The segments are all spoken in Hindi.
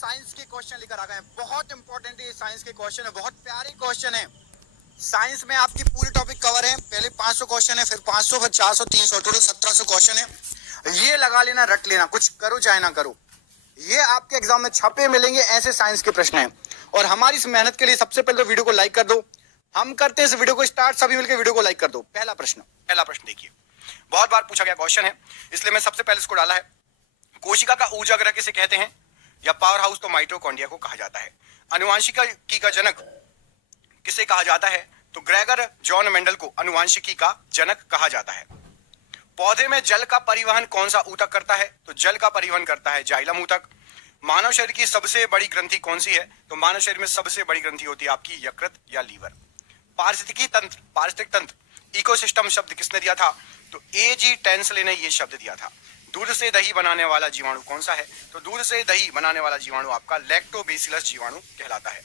साइंस के क्वेश्चन लेकर आ गए हैं। बहुत इंपॉर्टेंट ये साइंस के क्वेश्चन है, बहुत प्यारे क्वेश्चन है। साइंस में आपकी पूरी टॉपिक कवर है। पहले 500 क्वेश्चन है, फिर 500, फिर 400, 300, टोटल 1700 क्वेश्चन है। ये लगा लेना, रट लेना, कुछ करो चाहे ना करो, ये आपके एग्जाम में छपे मिलेंगे, ऐसे साइंस के प्रश्न हैं। और हमारी इस मेहनत के लिए सबसे पहले तो वीडियो को लाइक कर दो। हम करते हैं इस वीडियो को स्टार्ट, सभी मिलकर वीडियो को लाइक कर दो। पहला प्रश्न देखिए, बहुत बार पूछा गया क्वेश्चन है, इसलिए मैं सबसे पहले इसको डाला है। कोशिका का ऊर्जा ग्रह किसे कहते हैं? या पावर हाउस तो माइटोकॉन्ड्रिया को कहा जाता है। आनुवांशिकी का जनक किसे कहा जाता है? तो ग्रेगर जॉन मेंडल को आनुवांशिकी का जनक कहा जाता है। पौधे में जल का परिवहन कौन सा ऊतक करता है? तो जल का परिवहन करता है जाइलम ऊतक। मानव शरीर की सबसे बड़ी ग्रंथि कौन सी है? तो मानव शरीर में सबसे बड़ी ग्रंथि होती है आपकी यकृत या लीवर। पारिस्थितिक तंत्र, इकोसिस्टम शब्द किसने दिया था? तो A.G. टेंसले ने यह शब्द दिया था। दूध से दही बनाने वाला जीवाणु कौन सा है? तो दूध से दही बनाने वाला जीवाणु आपका लैक्टोबैसिलस जीवाणु कहलाता है।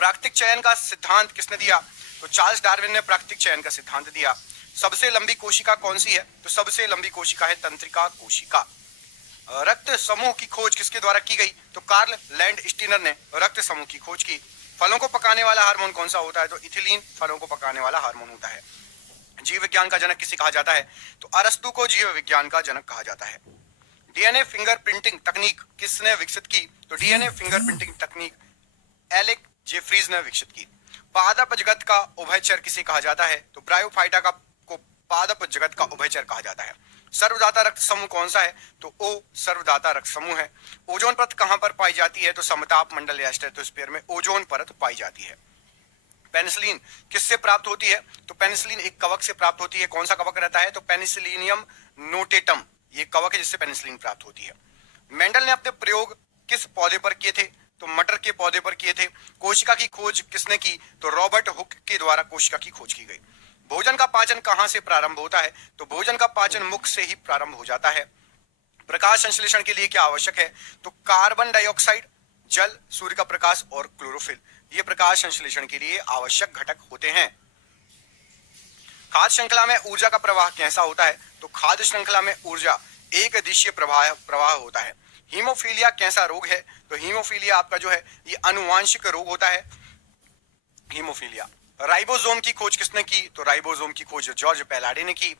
प्राकृतिक चयन का सिद्धांत किसने दिया? तो चार्ल्स डार्विन ने प्राकृतिक चयन का सिद्धांत दिया। सबसे लंबी कोशिका कौन सी है? तो सबसे लंबी कोशिका है तंत्रिका कोशिका। रक्त समूह की खोज किसके द्वारा की गई? तो कार्ल लैंडस्टीनर ने रक्त समूह की खोज की। फलों को पकाने वाला हार्मोन कौन सा होता है? तो इथिलीन फलों को पकाने वाला हार्मोन होता है। जीव विज्ञान का जनक किसे कहा जाता है? तो अरस्तु को जीव विज्ञान का जनक कहा जाता है। डीएनए फिंगरप्रिंटिंग तकनीक किसने विकसित की? तो डीएनए फिंगरप्रिंटिंग तकनीक एलेक जेफ्रीज ने विकसित की। पादप जगत का उभयचर किसे कहा जाता है? तो ब्रायोफाइटा को पादप जगत का उभयचर कहा जाता है। सर्वदाता रक्त समूह कौन सा है? तो ओ सर्वदाता रक्त समूह है। ओजोन परत कहां पर पाई जाती है? तो समताप मंडल या स्ट्रेटोस्फीयर में ओजोन परत पाई जाती है। पेनिसिलिन किससे प्राप्त होती है? तो पेनिसिलिन एक कवक से प्राप्त होती है। कौन सा कवक रहता है? तो पेनिसिलिनियम नोटेटम, ये कवक है जिससे पेनिसिलिन प्राप्त होती है। मेंडल ने अपने प्रयोग किस पौधे पर किए थे? तो मटर के पौधे पर किए थे। कोशिका की खोज किसने की? तो रॉबर्ट हुक के द्वारा कोशिका की खोज की गई। भोजन का पाचन कहां से प्रारंभ होता है? तो भोजन का पाचन मुख से ही प्रारंभ हो जाता है। प्रकाश संश्लेषण के लिए क्या आवश्यक है? तो कार्बन डाइऑक्साइड, जल, सूर्य का प्रकाश और क्लोरोफिल, ये प्रकाश संश्लेषण के लिए आवश्यक घटक होते हैं। खाद्य श्रृंखला में ऊर्जा का प्रवाह कैसा होता है? तो खाद्य श्रृंखला में ऊर्जा एक दिशीय प्रवाह होता है। हीमोफीलिया कैसा रोग है? तो हीमोफीलिया आपका जो है ये आनुवांशिक रोग होता है, हीमोफीलिया। राइबोसोम की खोज किसने की? तो राइबोसोम की खोज जॉर्ज पैलाडे ने की।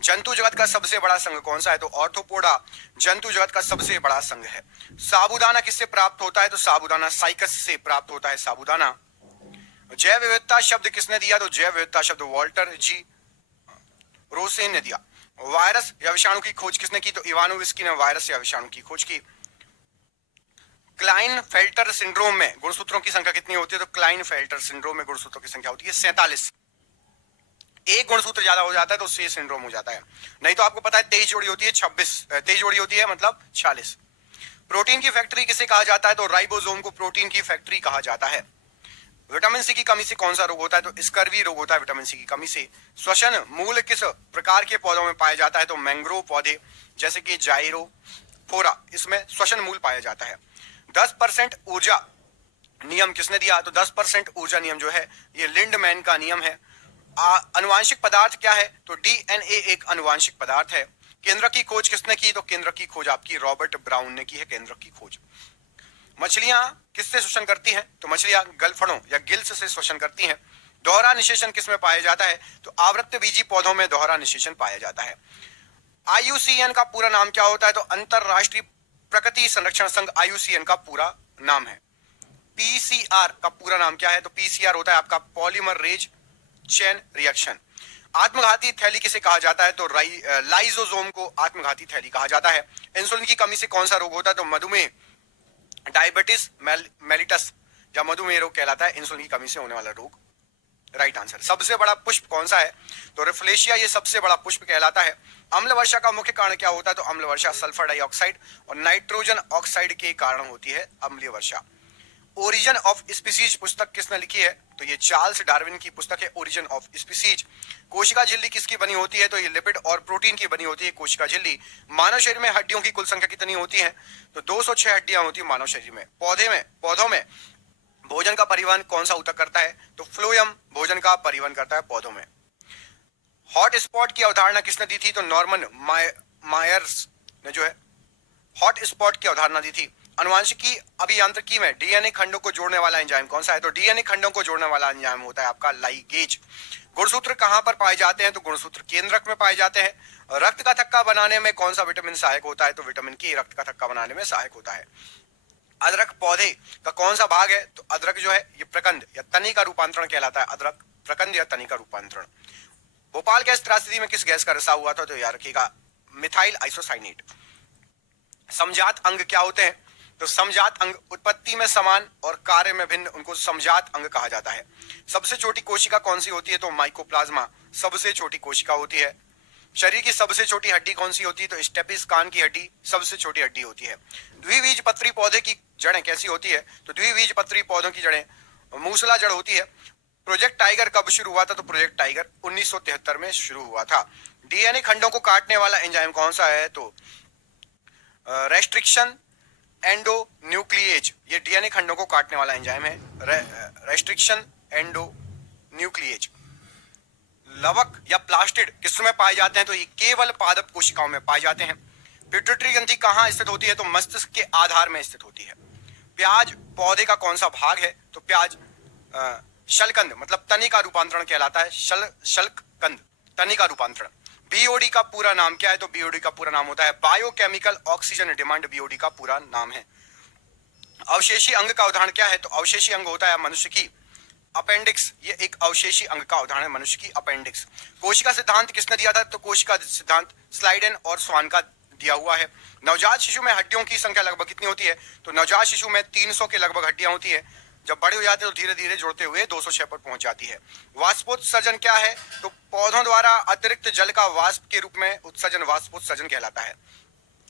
जंतु जगत का सबसे बड़ा संघ कौन सा है? तो ऑर्थोपोडा जंतु जगत का सबसे बड़ा संघ है। साबूदाना किससे प्राप्त होता है? तो साबूदाना साइकस से प्राप्त होता है साबूदाना। जैव विविधता शब्द किसने दिया? तो जैव विविधता शब्द वॉल्टर जी रोसेन ने दिया। वायरस या विषाणु की खोज किसने की? तो इवानोविस्की ने वायरस या विषाणु की खोज की। क्लाइनफेल्टर सिंड्रोम में गुणसूत्रों की संख्या कितनी होती है? तो क्लाइनफेल्टर सिंड्रोम में गुणसूत्रों की संख्या होती है 47। एक गुणसूत्र ज्यादा हो जाता है तो से सिंड्रोम हो जाता है। नहीं तो आपको पता है 23 जोड़ी होती है, 23 जोड़ी होती है मतलब 46। प्रोटीन की फैक्ट्री किसे कहा जाता है? तो राइबोसोम को प्रोटीन की फैक्ट्री कहा जाता है। विटामिन सी की कमी से कौन सा रोग होता है? तो स्कर्वी रोग होता है विटामिन सी की कमी से। श्वसन मूल किस प्रकार के पौधों में पाया जाता है? तो मैंग्रोव पौधे जैसे कि जाइरोफोरा, इसमें श्वसन मूल पाया जाता है। 10% ऊर्जा नियम किसने दिया? तो 10% ऊर्जा नियम जो है ये लिंडमैन का नियम है। अनुवांशिक पदार्थ क्या है? तो डीएनए एक अनुवांशिक पदार्थ है। केंद्रक की खोज किसने की? तो केंद्रक की खोज आपकी रॉबर्ट ब्राउन ने की है केंद्रक की खोज। मछलियां किससे श्वसन करती हैं? तो मछलियां गलफड़ों या गिल्स से श्वसन करती हैं। दोहरा निषेचन किसमें पाया जाता है? तो आवृत्तबीजी पौधों में दोहरा निषेचन पाया जाता है। IUCN का पूरा नाम क्या होता है? तो अंतरराष्ट्रीय प्रकृति संरक्षण संघ IUCN का पूरा नाम है। PCR का पूरा नाम क्या है? तो PCR होता है आपका पॉलीमरेज चेन रिएक्शन। आत्मघाती थैली किसे कहा जाता है? तो लाइसोसोम को आत्मघाती थैली कहा जाता है। इंसुलिन की कमी से कौन सा रोग होता है? तो मधुमेह, डायबिटीज मेलिटस या मधुमेह रोग कहलाता है इंसुलिन की कमी से होने वाला रोग। Right answer. सबसे बड़ा पुष्प कौन सा है? तो रिफ्लेशिया ये सबसे बड़ा पुष्प कहलाता है। अम्ल वर्षा का मुख्य कारण क्या होता है? तो अम्ल वर्षा सल्फर डाइऑक्साइड और नाइट्रोजन ऑक्साइड के कारण होती है अम्लीय वर्षा। ओरिजिन ऑफ स्पीसीज पुस्तक किसने लिखी है? तो ये चार्ल्स डार्विन की पुस्तक है ओरिजिन ऑफ स्पीसीज। कोशिका झिल्ली किसकी बनी होती है? तो ये लिपिड और प्रोटीन की बनी होती है कोशिका झिल्ली। मानव शरीर में हड्डियों की कुल संख्या कितनी होती है? तो 206 हड्डियां होती है मानव शरीर में। पौधों में भोजन का परिवहन कौन सा ऊतक करता है? तो फ्लोएम भोजन का परिवहन करता है पौधों में। हॉट स्पॉट की अवधारणा किसने दी थी? तो नॉर्मन मायर्स ने जो है हॉट स्पॉट की अवधारणा दी थी। अनुवांशिकी अभियांत्रिकी में डीएनए खंडों को जोड़ने वाला एंजाइम कौन सा है? तो डीएनए खंडों को जोड़ने वाला एंजाइम होता है आपका लाइगेज। गुणसूत्र कहां पर पाए जाते हैं? तो गुणसूत्र केंद्रक में पाए जाते हैं। रक्त का थक्का बनाने में कौन सा विटामिन सहायक होता है? तो विटामिन के रक्त का थक्का बनाने में सहायक होता है। अदरक पौधे का कौन सा भाग है? तो अदरक जो है ये प्रकंद या तनी का रूपांतरण कहलाता है। अदरक प्रकंद या तनी का रूपांतरण। भोपाल गैस त्रासदी में किस गैस का रिसाव हुआ था? तो याद रखिएगा मिथाइल आइसोसाइनेट। समजात अंग क्या होते हैं? तो समजात अंग उत्पत्ति में समान और कार्य में भिन्न, उनको समजात अंग कहा जाता है। सबसे छोटी कोशिका कौन सी होती है? तो माइकोप्लाज्मा सबसे छोटी कोशिका होती है। शरीर की सबसे छोटी हड्डी कौन सी होती है? तो स्टेपिस कान की हड्डी सबसे छोटी हड्डी होती है। द्विबीजपत्री पौधे की जड़ें कैसी होती है? तो द्विबीजपत्री पौधों की जड़ें मूसला जड़ होती है। प्रोजेक्ट टाइगर कब शुरू हुआ था? तो प्रोजेक्ट टाइगर 1973 में शुरू हुआ था। डीएनए खंडों को काटने वाला एंजाइम कौन सा है? तो रेस्ट्रिक्शन एंडो न्यूक्लिएज, ये डीएनए खंडों को काटने वाला एंजाइम है। Restriction endo nuclease. लवक या प्लास्टिड किसमें पाए जाते हैं? तो ये केवल पादप कोशिकाओं में पाए जाते हैं। पिट्यूटरी ग्रंथि कहाँ स्थित होती है? तो मस्तिष्क के आधार में स्थित होती है। प्याज पौधे का कौन सा भाग है? तो प्याज शलकंद मतलब तनी का रूपांतरण कहलाता है। शलकंद तनी का रूपांतरण। बीओडी का पूरा नाम क्या है? तो बीओडी का पूरा नाम होता है बायोकेमिकल ऑक्सीजन डिमांड। बीओडी का पूरा नाम है। अवशेषी अंग का उदाहरण क्या है? तो अवशेषी अंग होता है मनुष्य की अपेंडिक्स। ये एक अवशेषी अंग का उदाहरण है, मनुष्य की अपेंडिक्स। कोशिका सिद्धांत किसने दिया था? तो कोशिका सिद्धांत स्लाइडेन और स्वान का दिया हुआ है। नवजात शिशु में हड्डियों की संख्या लगभग कितनी होती है? तो नवजात शिशु में 300 के लगभग हड्डियां होती है। जब बड़े हो जाते हैं तो धीरे धीरे जुड़ते हुए 206 पर पहुंच जाती है। वाष्पोत्सर्जन क्या है? तो पौधों द्वारा अतिरिक्त जल का वाष्प के रूप में उत्सर्जन वाष्पोत्सर्जन कहलाता है।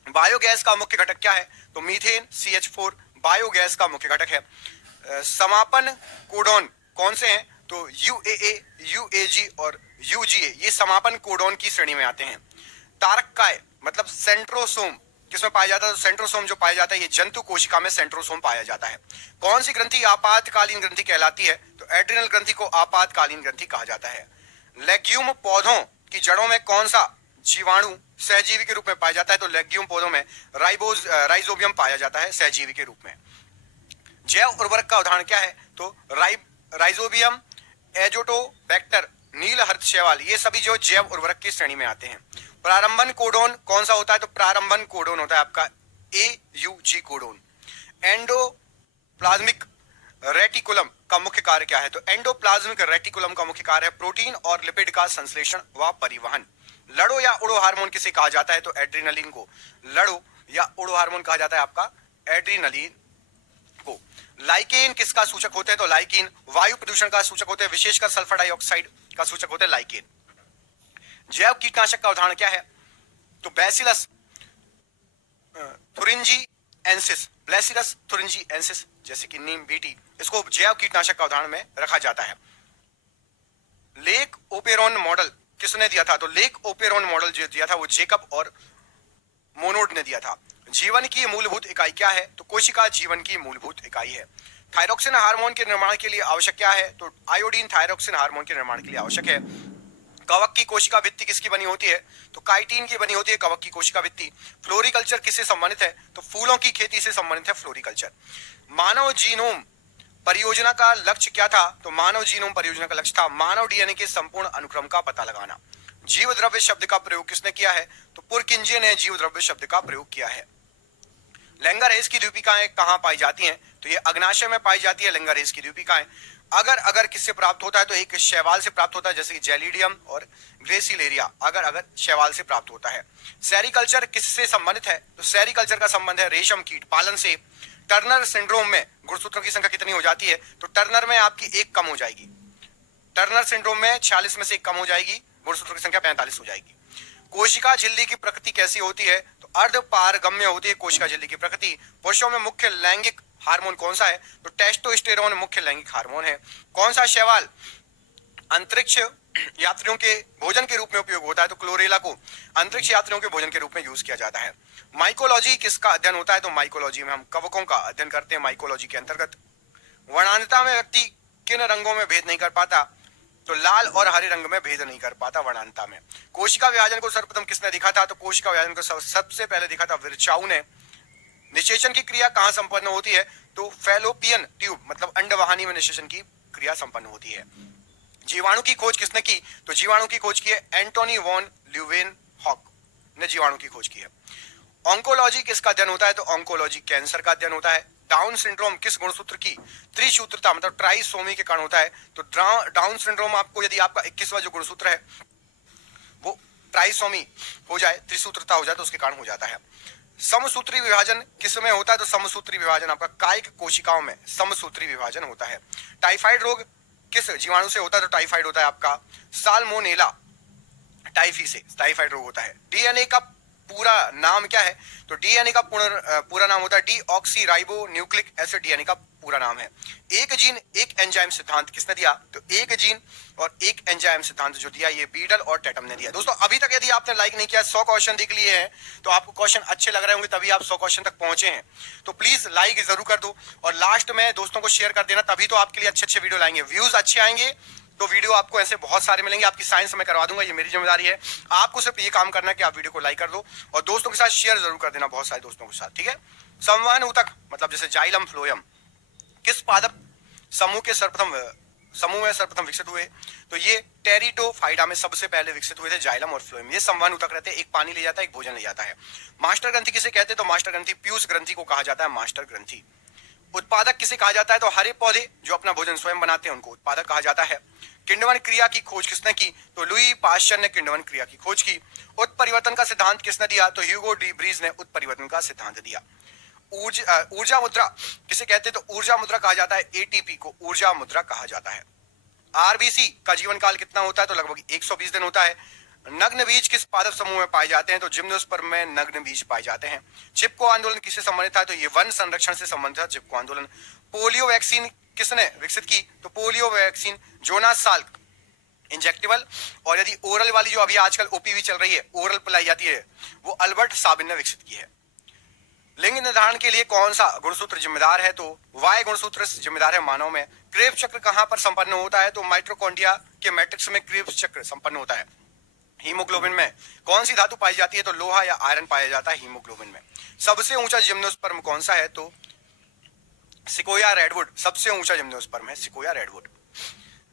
बायोगैस का मुख्य घटक क्या है? तो मीथेन CH4 बायोगैस का मुख्य घटक है। समापन कोडोन कौन से हैं? तो UAA, UAG और UGA ये समापन कोडोन की श्रेणी में आते हैं। तारककाय मतलब सेंट्रोसोम किसमें पाया जाता है? तो सेंट्रोसोम जो पाया जाता है ये जंतु कोशिका में सेंट्रोसोम पाया जाता है। कौन सी ग्रंथि आपातकालीन ग्रंथि कहलाती है? तो एड्रिनल ग्रंथि को आपातकालीन ग्रंथि कहा जाता है। लेग्यूम पौधों की जड़ों में कौन सा जीवाणु सहजीवी के रूप में पाया जाता है? तो लेग्यूम पौधों में राइजोबियम पाया जाता है सहजीवी के रूप में। जैव उर्वरक का उदाहरण क्या है? तो राइजोबियम, एजोटोबैक्टर, नीलहरित शैवाल ये सभी जो जैव उर्वरक की श्रेणी में आते हैं। प्रारंभन कोडोन कौन सा होता है? तो प्रारंभन कोडोन होता है आपका AUG कोडोन। एंडोप्लाज्मिक रेटिकुलम का मुख्य कार्य क्या है? तो एंडोप्लाज्मिक रेटिकुलम का मुख्य कार्य है प्रोटीन और लिपिड का संश्लेषण व परिवहन। लड़ो या उड़ो हार्मोन किसे कहा जाता है? तो एड्रीनलिन को लड़ो या उड़ो हार्मोन कहा जाता है आपका एड्रीनलिन को। लाइकेन किसका सूचक होते हैं? तो लाइकेन वायु प्रदूषण का सूचक होते हैं, विशेषकर सल्फर डाइऑक्साइड का सूचक होते हैं लाइकेन। जैव कीटनाशक का उदाहरण क्या है? तो बैसिलस थुरिंजिएंसिस, बैसिलस थुरिंजिएंसिस जैसे कि नीम, बीटी, इसको जैव कीटनाशक का उदाहरण में रखा जाता है। लेक ओपेरोन मॉडल किसने दिया था? तो लेक ओपेरोन मॉडल जो दिया था वो जेकब और मोनोड ने दिया था। जीवन की मूलभूत इकाई क्या है? तो कोशिका जीवन की मूलभूत इकाई है। थायरोक्सिन हार्मोन के निर्माण के लिए आवश्यक क्या है? तो आयोडीन थायरोक्सिन हार्मोन के निर्माण के लिए आवश्यक है। कवक की कोशिका भित्ति किसकी बनी होती है? तो काइटिन की बनी होती है कवक की कोशिका भित्ति। फ्लोरिकल्चर किससे संबंधित है? तो फूलों की खेती से संबंधित है फ्लोरिकल्चर। मानव जीनोम परियोजना का लक्ष्य क्या था? तो मानव जीनोम परियोजना का लक्ष्य था मानव डीएनए के संपूर्ण अनुक्रम का पता लगाना। जीव द्रव्य शब्द का प्रयोग किसने किया है? तो पुरकिंजे ने जीव द्रव्य शब्द का प्रयोग किया है। लैंगरहेस की द्वीपिकाएं कहां पाई जाती हैं? तो ये अग्नाशय में पाई जाती है लैंगरहेस की द्वीपिकाएं। अगर किससे प्राप्त होता है? तो एक शैवाल से प्राप्त होता है जैसे कि जेलिडियम और ग्रेसिलेरिया अगर शैवाल से प्राप्त होता है। सेरिकल्चर किससे संबंधित है? तो सेरिकल्चर का संबंध है रेशम कीट पालन से। टर्नर सिंड्रोम में गुणसूत्रों की संख्या कितनी हो जाती है? तो टर्नर में आपकी एक कम हो जाएगी। टर्नर सिंड्रोम में 46 में से एक कम हो जाएगी, गुणसूत्रों की संख्या 45 हो जाएगी। कोशिका झिल्ली की प्रकृति कैसी होती है? तो अर्धपारगम्य होती है कोशिका झिल्ली की प्रकृति। पुरुषों में मुख्य लैंगिक हार्मोन कौन सा है? तो टेस्टोस्टेरोन मुख्य लैंगिक हार्मोन है। कौन सा शैवाल अंतरिक्ष यात्रियों के भोजन के रूप में उपयोग होता है? तो क्लोरेला को अंतरिक्ष यात्रियों के भोजन के रूप में यूज किया जाता है। माइकोलॉजी किसका अध्ययन होता है? तो माइकोलॉजी में हम कवकों का अध्ययन करते हैं। माइकोलॉजी के अंतर्गत वर्णांतता में व्यक्ति किन रंगों में भेद नहीं कर पाता? तो लाल और हरे रंग में भेद नहीं कर पाता वर्णांतता में। कोशिका विभाजन को सर्वप्रथम किसने देखा था? तो कोशिका विभाजन को सबसे पहले देखा था विर्चाऊ ने निषेचन की क्रिया कहाँ संपन्न होती है? तो फैलोपियन ट्यूब मतलब अंडवाहिनी में निषेचन की क्रिया संपन्न होती है। जीवाणु की खोज किसने की? तो जीवाणु की खोज की है एंटोनी वॉन ल्यूवेनहॉक ने जीवाणु की खोज की है। ऑन्कोलॉजी किसका अध्ययन होता है? तो ऑन्कोलॉजी कैंसर का अध्ययन होता है। डाउन सिंड्रोम किस गुणसूत्र की त्रिसूत्रता मतलब ट्राइसोमी के कारण होता है? तो डाउन सिंड्रोम आपको यदि आपका 21वां जो गुणसूत्र है वो ट्राइसोमी हो जाए, त्रिसूत्रता हो जाए तो उसके कारण हो जाता है। समसूत्री विभाजन किस में होता है? तो समसूत्री विभाजन आपका कायिक कोशिकाओं में समसूत्री विभाजन होता है। टाइफाइड रोग किस जीवाणु से होता है? तो टाइफाइड होता है आपका साल्मोनेला टाइफी से टाइफाइड रोग होता है। डीएनए का पूरा नाम क्या है? तो डीएनए का पूरा नाम होता है डीऑक्सी न्यूक्लिक एसिड, डीएनए का पूरा नाम है। एक जीन एक एंजाइम सिद्धांत किसने दिया? तो एक जीन और एक एंजाइम सिद्धांत जो दिया ये बीडल और टेटम ने दिया। दोस्तों अभी तक यदि आपने लाइक नहीं किया, 100 क्वेश्चन देख लिए हैं तो आपको क्वेश्चन अच्छे लग रहे होंगे तभी आप 100 क्वेश्चन तक पहुंचे हैं, तो प्लीज लाइक जरूर कर दो और लास्ट में दोस्तों को शेयर कर देना, तभी तो आपके लिए अच्छे अच्छे वीडियो लाएंगे। व्यूज अच्छे आएंगे तो वीडियो आपको ऐसे बहुत सारे मिलेंगे। आपकी साइंस में करवा दूंगा, ये मेरी जिम्मेदारी है। आपको सिर्फ ये काम करना है कि आप वीडियो को लाइक कर दो और दोस्तों के साथ शेयर जरूर कर देना, बहुत सारे दोस्तों के साथ, ठीक है। संवहन ऊतक मतलब जैसे जाइलम फ्लोएम किस पादप समूह के सर्वप्रथम विकसित हुए? तो ये टेरिडोफाइटा में सबसे पहले विकसित हुए थे जाइलम और फ्लोएम। ये संवहन ऊतक रहते हैं, एक पानी ले जाता है एक भोजन ले जाता है। मास्टर ग्रंथि किसे कहते हैं? तो मास्टर ग्रंथि पीयूष ग्रंथि को कहा जाता है मास्टर ग्रंथि। उत्पादक किसे कहा जाता है? तो हरे पौधे जो अपना भोजन स्वयं बनाते हैं उनको उत्पादक कहा जाता है। किण्वन क्रिया की खोज किसने की? तो लुई पाश्चर ने किण्वन क्रिया की खोज की। उत्परिवर्तन का सिद्धांत किसने दिया? तो ह्यूगो डी ब्रीज ने उत्परिवर्तन का सिद्धांत दिया। ऊर्जा मुद्रा किसे कहते हैं? तो ऊर्जा मुद्रा कहा जाता है एटीपी को ऊर्जा मुद्रा कहा जाता है। आरबीसी का जीवन काल कितना होता है? तो लगभग 120 दिन होता है। नग्न बीज किस पादप समूह में पाए जाते हैं? तो जिम्नोस्पर्म में नग्न बीज पाए जाते हैं। चिपको आंदोलन किससे संबंधित है? तो ये वन संरक्षण से संबंधित है चिपको आंदोलन। पोलियो वैक्सीन किसने विकसित की? तो polio vaccine Jonas Salk injectable, और यदि ओरल वाली जो अभी आजकल ओपीवी चल रही है ओरल पिलाई जाती है वो अल्बर्ट साबिन ने विकसित की है। लिंग निर्धारण के लिए कौन सा गुणसूत्र जिम्मेदार है? तो वाई गुणसूत्र जिम्मेदार है मानव में। क्रेब्स चक्र कहां पर संपन्न होता है? तो माइटोकॉन्ड्रिया के मैट्रिक्स में क्रेब्स चक्र संपन्न होता है। हीमोग्लोबिन में कौन सी धातु पाई जाती है? तो लोहा या आयरन पाया जाता है हीमोग्लोबिन में। सबसे ऊंचा जिम्नोस्पर्म कौन सा है? तो सिकोया रेडवुड सबसे ऊंचा जिम्नोस्पर्म है sequoia redwood.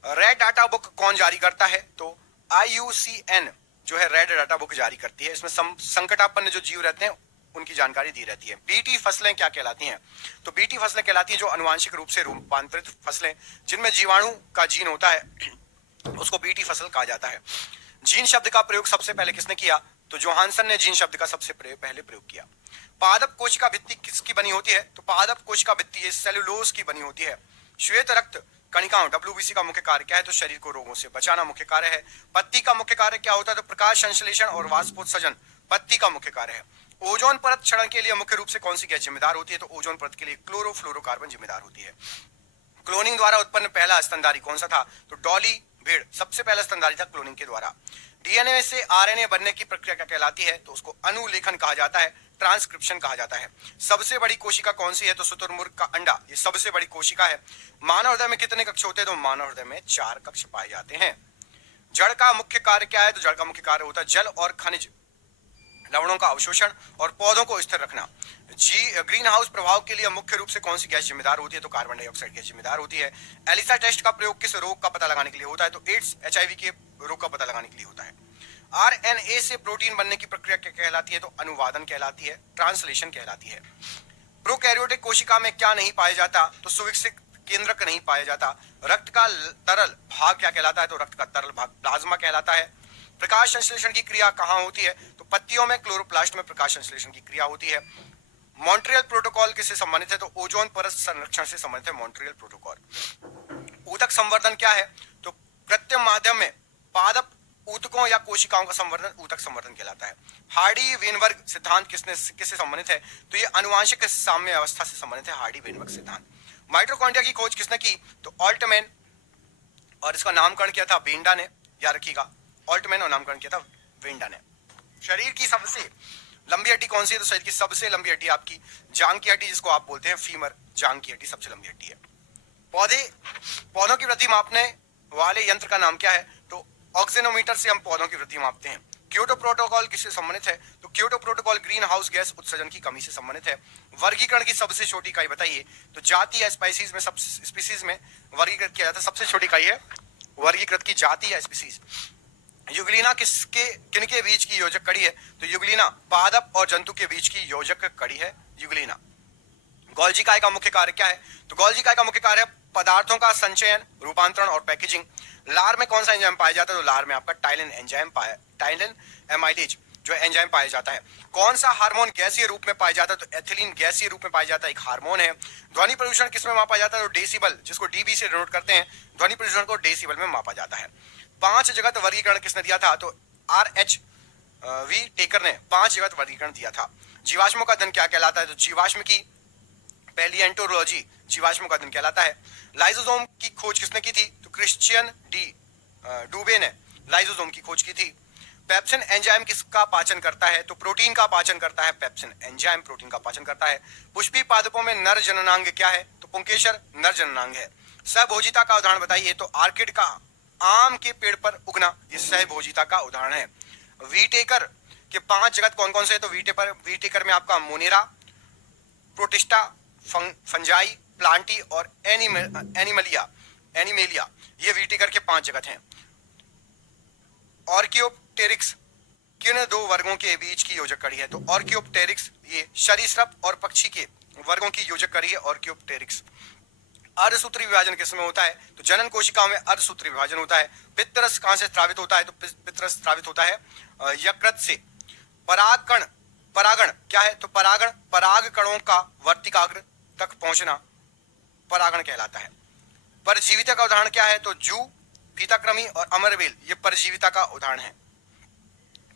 Red data book कौन जारी करता है? तो IUCN जो है रेड डाटा बुक जारी करती है। इसमें संकटापन्न जो जीव रहते हैं उनकी जानकारी दी रहती है। बीटी फसलें क्या कहलाती हैं? तो बीटी फसलें कहलाती हैं जो अनुवांशिक रूप से रूपांतरित फसलें जिनमें जीवाणु का जीन होता है उसको बीटी फसल कहा जाता है। जीन शब्द का प्रयोग सबसे पहले किसने किया? तो जोहानसन ने जीन शब्द का सबसे पहले प्रयोग किया। पादप कोशिका भित्ति किसकी बनी होती है? तो पादप कोशिका भित्ति सेलुलोज की बनी होती है। श्वेत रक्त कणिकाओं WBC का मुख्य कार्य क्या है? तो शरीर को रोगों से बचाना मुख्य कार्य है। पत्ती का मुख्य कार्य क्या होता है? तो प्रकाश संश्लेषण और वाष्पोत्सर्जन पत्ती का मुख्य कार्य है। ओजोन परत क्षरण के लिए मुख्य रूप से कौन सी गैस जिम्मेदार होती है? तो ओजोन परत के लिए क्लोरोफ्लोरोकार्बन जिम्मेदार होती है। क्लोनिंग द्वारा उत्पन्न पहला स्तनधारी कौन सा था? तो डॉली भेड़ सबसे पहला स्तनधारी था क्लोनिंग के द्वारा। डीएनए से आरएनए बनने की प्रक्रिया क्या कहलाती है? तो उसको अनुलेखन कहा जाता है, ट्रांसक्रिप्शन कहा जाता है। सबसे बड़ी कोशिका कौन सी है? तो शुतुरमुर्ग का अंडा ये सबसे बड़ी कोशिका है। मानव हृदय में कितने कक्ष होते हैं? तो मानव हृदय में 4 कक्ष पाए जाते हैं। जड़ का मुख्य कार्य क्या है? तो जड़ का मुख्य कार्य होता है जल और खनिज लवणों का अवशोषण और पौधों को स्थिर रखना। ग्रीन हाउस प्रभाव के लिए मुख्य रूप से कौन सी गैस जिम्मेदार होती है? तो कार्बन डाइऑक्साइड गैस जिम्मेदार होती है। एलिसा टेस्ट का प्रयोग किस रोग का पता लगाने के लिए होता है? तो एड्स HIV के रोग का पता लगाने के लिए होता है। RNA से प्रोटीन बनने की प्रक्रिया क्या कहलाती है? तो अनुवादन कहलाती है, ट्रांसलेशन कहलाती है। प्रोकैरियोटिक कोशिका में क्या नहीं पाया जाता? तो सुविकसित केंद्रक नहीं पाया जाता। रक्त का तरल भाग क्या कहलाता है? तो रक्त का तरल भाग प्लाज्मा कहलाता है। प्रकाश संश्लेषण की क्रिया कहां होती है? तो पत्तियों में क्लोरोप्लास्ट में प्रकाश संश्लेषण की क्रिया होती है। मॉन्ट्रियल प्रोटोकॉल किससे संबंधित है? तो ओजोन परत संरक्षण से संबंधित है मॉन्ट्रियल प्रोटोकॉल। ऊतक संवर्धन क्या है? तो कृत्रिम माध्यम में पादप ऊतकों या कोशिकाओं का संवर्धन ऊतक संवर्धन कहलाता है। हार्डी वेनबर्ग सिद्धांत किससे संबंधित है? तो ये आनुवांशिक साम्य अवस्था से संबंधित है हार्डी वेनबर्ग सिद्धांत। माइटोकॉन्ड्रिया की खोज किसने की? तो ऑल्टमैन, और इसका नामकरण किया था वेंडा ने, याद रखिएगा ऑल्टमैन, और नामकरण किया था वेंडा ने। शरीर की सबसे लंबी हड्डी कौन सी है? तो शरीर की सबसे लंबी हड्डी आपकी जांग की हड्डी जिसको आप बोलते हैं फीमर, जांग की हड्डी सबसे लंबी हड्डी है। पौधों की वृद्धि मापने वाले यंत्र का नाम क्या है? तो ऑक्सीनोमीटर से हम पौधों की वृद्धि मापते हैं। क्योटो प्रोटोकॉल किससे संबंधित है? तो Kyoto protocol green house gas उत्सर्जन की कमी से संबंधित है। वर्गीकरण की सबसे छोटी इकाई बताइए। तो जाति या स्पीसीज में, सब स्पीसीज में वर्गीकृत किया जाता है, सबसे छोटी इकाई है वर्गीकृत की जाति या स्पीसीज। युगलीना किनके बीच की योजक कड़ी है? तो युगलीना पादप और जंतु के बीच की योजक कड़ी है युगलीना। गोल्जी काय का मुख्य कार्य क्या है? तो गोल्जी काय का मुख्य कार्य है पदार्थों का संचयन, रूपांतरण और पैकेजिंग। लार में कौन सा एंजाइम पाया जाता है? तो लार में आपका टाइलिन एंजाइम टाइलिन एमाइलेज जो एंजाइम पाया जाता है। कौन सा हार्मोन गैसीय रूप में पाया जाता है? तो एथिलीन गैसीय रूप में पाया जाता है, एक हार्मोन है। ध्वनि प्रदूषण किसमें मापा जाता है? तो डेसिबल, जिसको डीबी से डिनोट करते हैं, ध्वनि प्रदूषण को डेसिबल में मापा जाता है। 5 जगत वर्गीकरण किसने दिया था? तो RH वी टेकर ने 5 जगत वर्गीकरण दिया था। जीवाश्मों का अध्ययन क्या कहलाता है? तो जीवाश्म की पैलिएंटोलॉजी जीवाश्मों का अध्ययन कहलाता है। लाइसोसोम की खोज किसने की थी? तो क्रिश्चियन डूबे ने लाइसोसोम की खोज की थी। पेप्सिन एंजाइम किसका पाचन करता है? तो प्रोटीन का पाचन करता है। पेप्सिन एंजाइम प्रोटीन का पाचन करता है। पुष्पी पादपों में नर जननांग क्या है? तो पुंकेसर नर जननांग है। सहभोजिता का उदाहरण बताइए। तो आर्किड का आम के पेड़ पर उगना, ये सहभोजिता का उदाहरण है। वीटेकर के 5 जगत कौन कौन से? तो वीटेकर में आपका मोनेरा, प्रोटिस्टा, फंजाई, प्लांटी और एनिमेलिया ये वीटेकर के 5 जगत हैं। ऑर्कियोप्टेरिक्स किन 2 वर्गों के बीच की योजक कड़ी है? तो ऑर्कियोप्टेरिक्स ये सरीसृप और पक्षी के वर्गों की योजक कड़ी है ऑर्कियोप्टेरिक्स। अर्धसूत्री विभाजन किसमें होता है? तो जनन कोशिकाओं में अर्धसूत्री विभाजन होता है। पितरस कहां से स्रावित होता है? तो पितरस स्रावित होता है यकृत से। परागण क्या है? तो पराग कणों का वर्तिकाग्र तक पहुंचना परागण कहलाता है। परजीविता का उदाहरण क्या है? तो जू, फीताकृमि और अमरबेल ये परजीविता का उदाहरण है।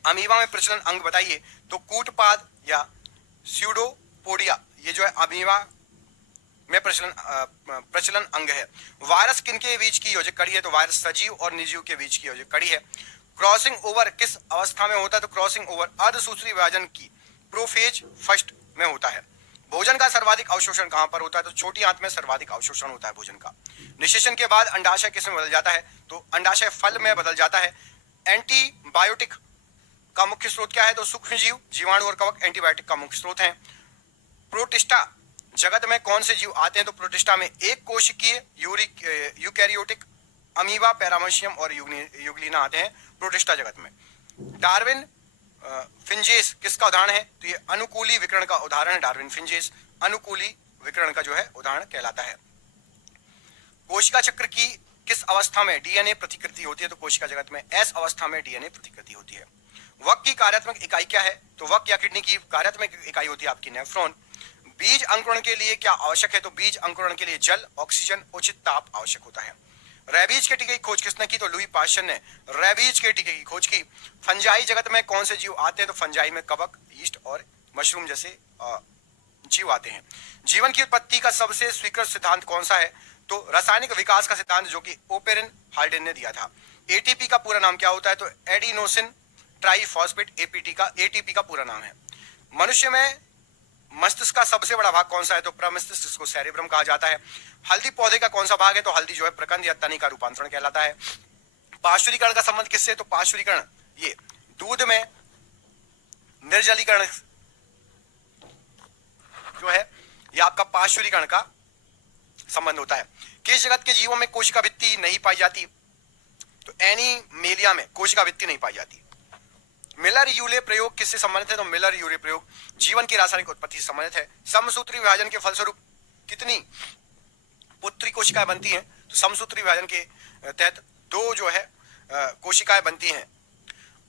अमीबा में प्रचलन अंग बताइए। तो कूटपाद या स्यूडोपोडिया ये जो है अमीबा में प्रचलन अंग है। वायरस किनके बीच की योजक कड़ी है? तो वायरस सजीव और निर्जीव के बीच की योजक कड़ी है। क्रॉसिंग ओवर किस अवस्था में होता है? तो क्रॉसिंग ओवर अर्धसूत्री विभाजन की प्रोफेज फर्स्ट में होता है। भोजन का सर्वाधिक अवशोषण कहां पर होता है? तो छोटी आंत में सर्वाधिक अवशोषण होता है भोजन का। निषेचन के बाद अंडाशय किसमें बदल जाता है? तो अंडाशय फल में बदल जाता है। एंटीबायोटिक का मुख्य स्रोत क्या है? तो सूक्ष्मजीव, जीवाणु और कवक एंटीबायोटिक का मुख्य स्रोत है। प्रोटिस्टा जगत में कौन से जीव आते हैं? तो प्रोटिस्टा में एक कोशिकीय यूकैरियोटिक, अमीबा, पैरामीशियम और युगलीना आते हैं प्रोटिस्टा जगत में। डार्विन फिंजेस किसका उदाहरण है? तो ये अनुकूली विकर्ण का उदाहरण है। डार्विन फिंजेस अनुकूली विकर्ण का जो है उदाहरण कहलाता है। कोशिका चक्र की किस अवस्था में डीएनए प्रतिकृति होती है? तो कोशिका जगत में एस अवस्था में डीएनए प्रतिकृति होती है। वक की कार्यात्मक इकाई क्या है? तो वक या किडनी की कार्यात्मक इकाई होती है आपकी नेफ्रॉन। बीज अंकुरण के लिए क्या आवश्यक है? तो बीज अंकुरण के लिए जल, ऑक्सीजन, उचित ताप आवश्यक होता है। रेबीज के टीके की खोज किसने की? तो लुई पाश्चर ने रेबीज के टीके की खोज की। फंजाई जगत में कौन से जीव आते हैं? तो फंजाई में कवक, यीस्ट और मशरूम जैसे जीव आते हैं। जीवन की उत्पत्ति का सबसे स्वीकृत सिद्धांत कौन सा है? तो रासायनिक विकास का सिद्धांत जो कि ओपेरिन हाल्डेन ने दिया था। एटीपी का पूरा नाम क्या होता है? तो एडिनोसिन ट्राइफॉस्फेट एटीपी का पूरा नाम है। मनुष्य में मस्तिष्क का सबसे बड़ा भाग कौन सा है? तो प्रमस्तिष्क, जिसको सेरेब्रम कहा जाता है। हल्दी पौधे का कौन सा भाग है? तो हल्दी जो है प्रकंद या तनी का रूपांतरण कहलाता है। पार्श्वीकरण का संबंध किससे? तो पार्श्वीकरण ये दूध में निर्जलीकरण जो है ये आपका पार्श्वीकरण का संबंध होता है। किस जगत के जीवों में कोशिका भित्ति नहीं पाई जाती? तो एनीमेलिया में कोशिका भित्ति नहीं पाई जाती। मिलर यूले प्रयोग किससे संबंधित है? तो मिलर यूले प्रयोग जीवन की रासायनिक उत्पत्ति से संबंधित है। समसूत्री विभाजन के फलस्वरूप कितनी पुत्री कोशिकाएं बनती हैं? तो समसूत्री विभाजन के तहत 2 जो है कोशिकाएं बनती हैं।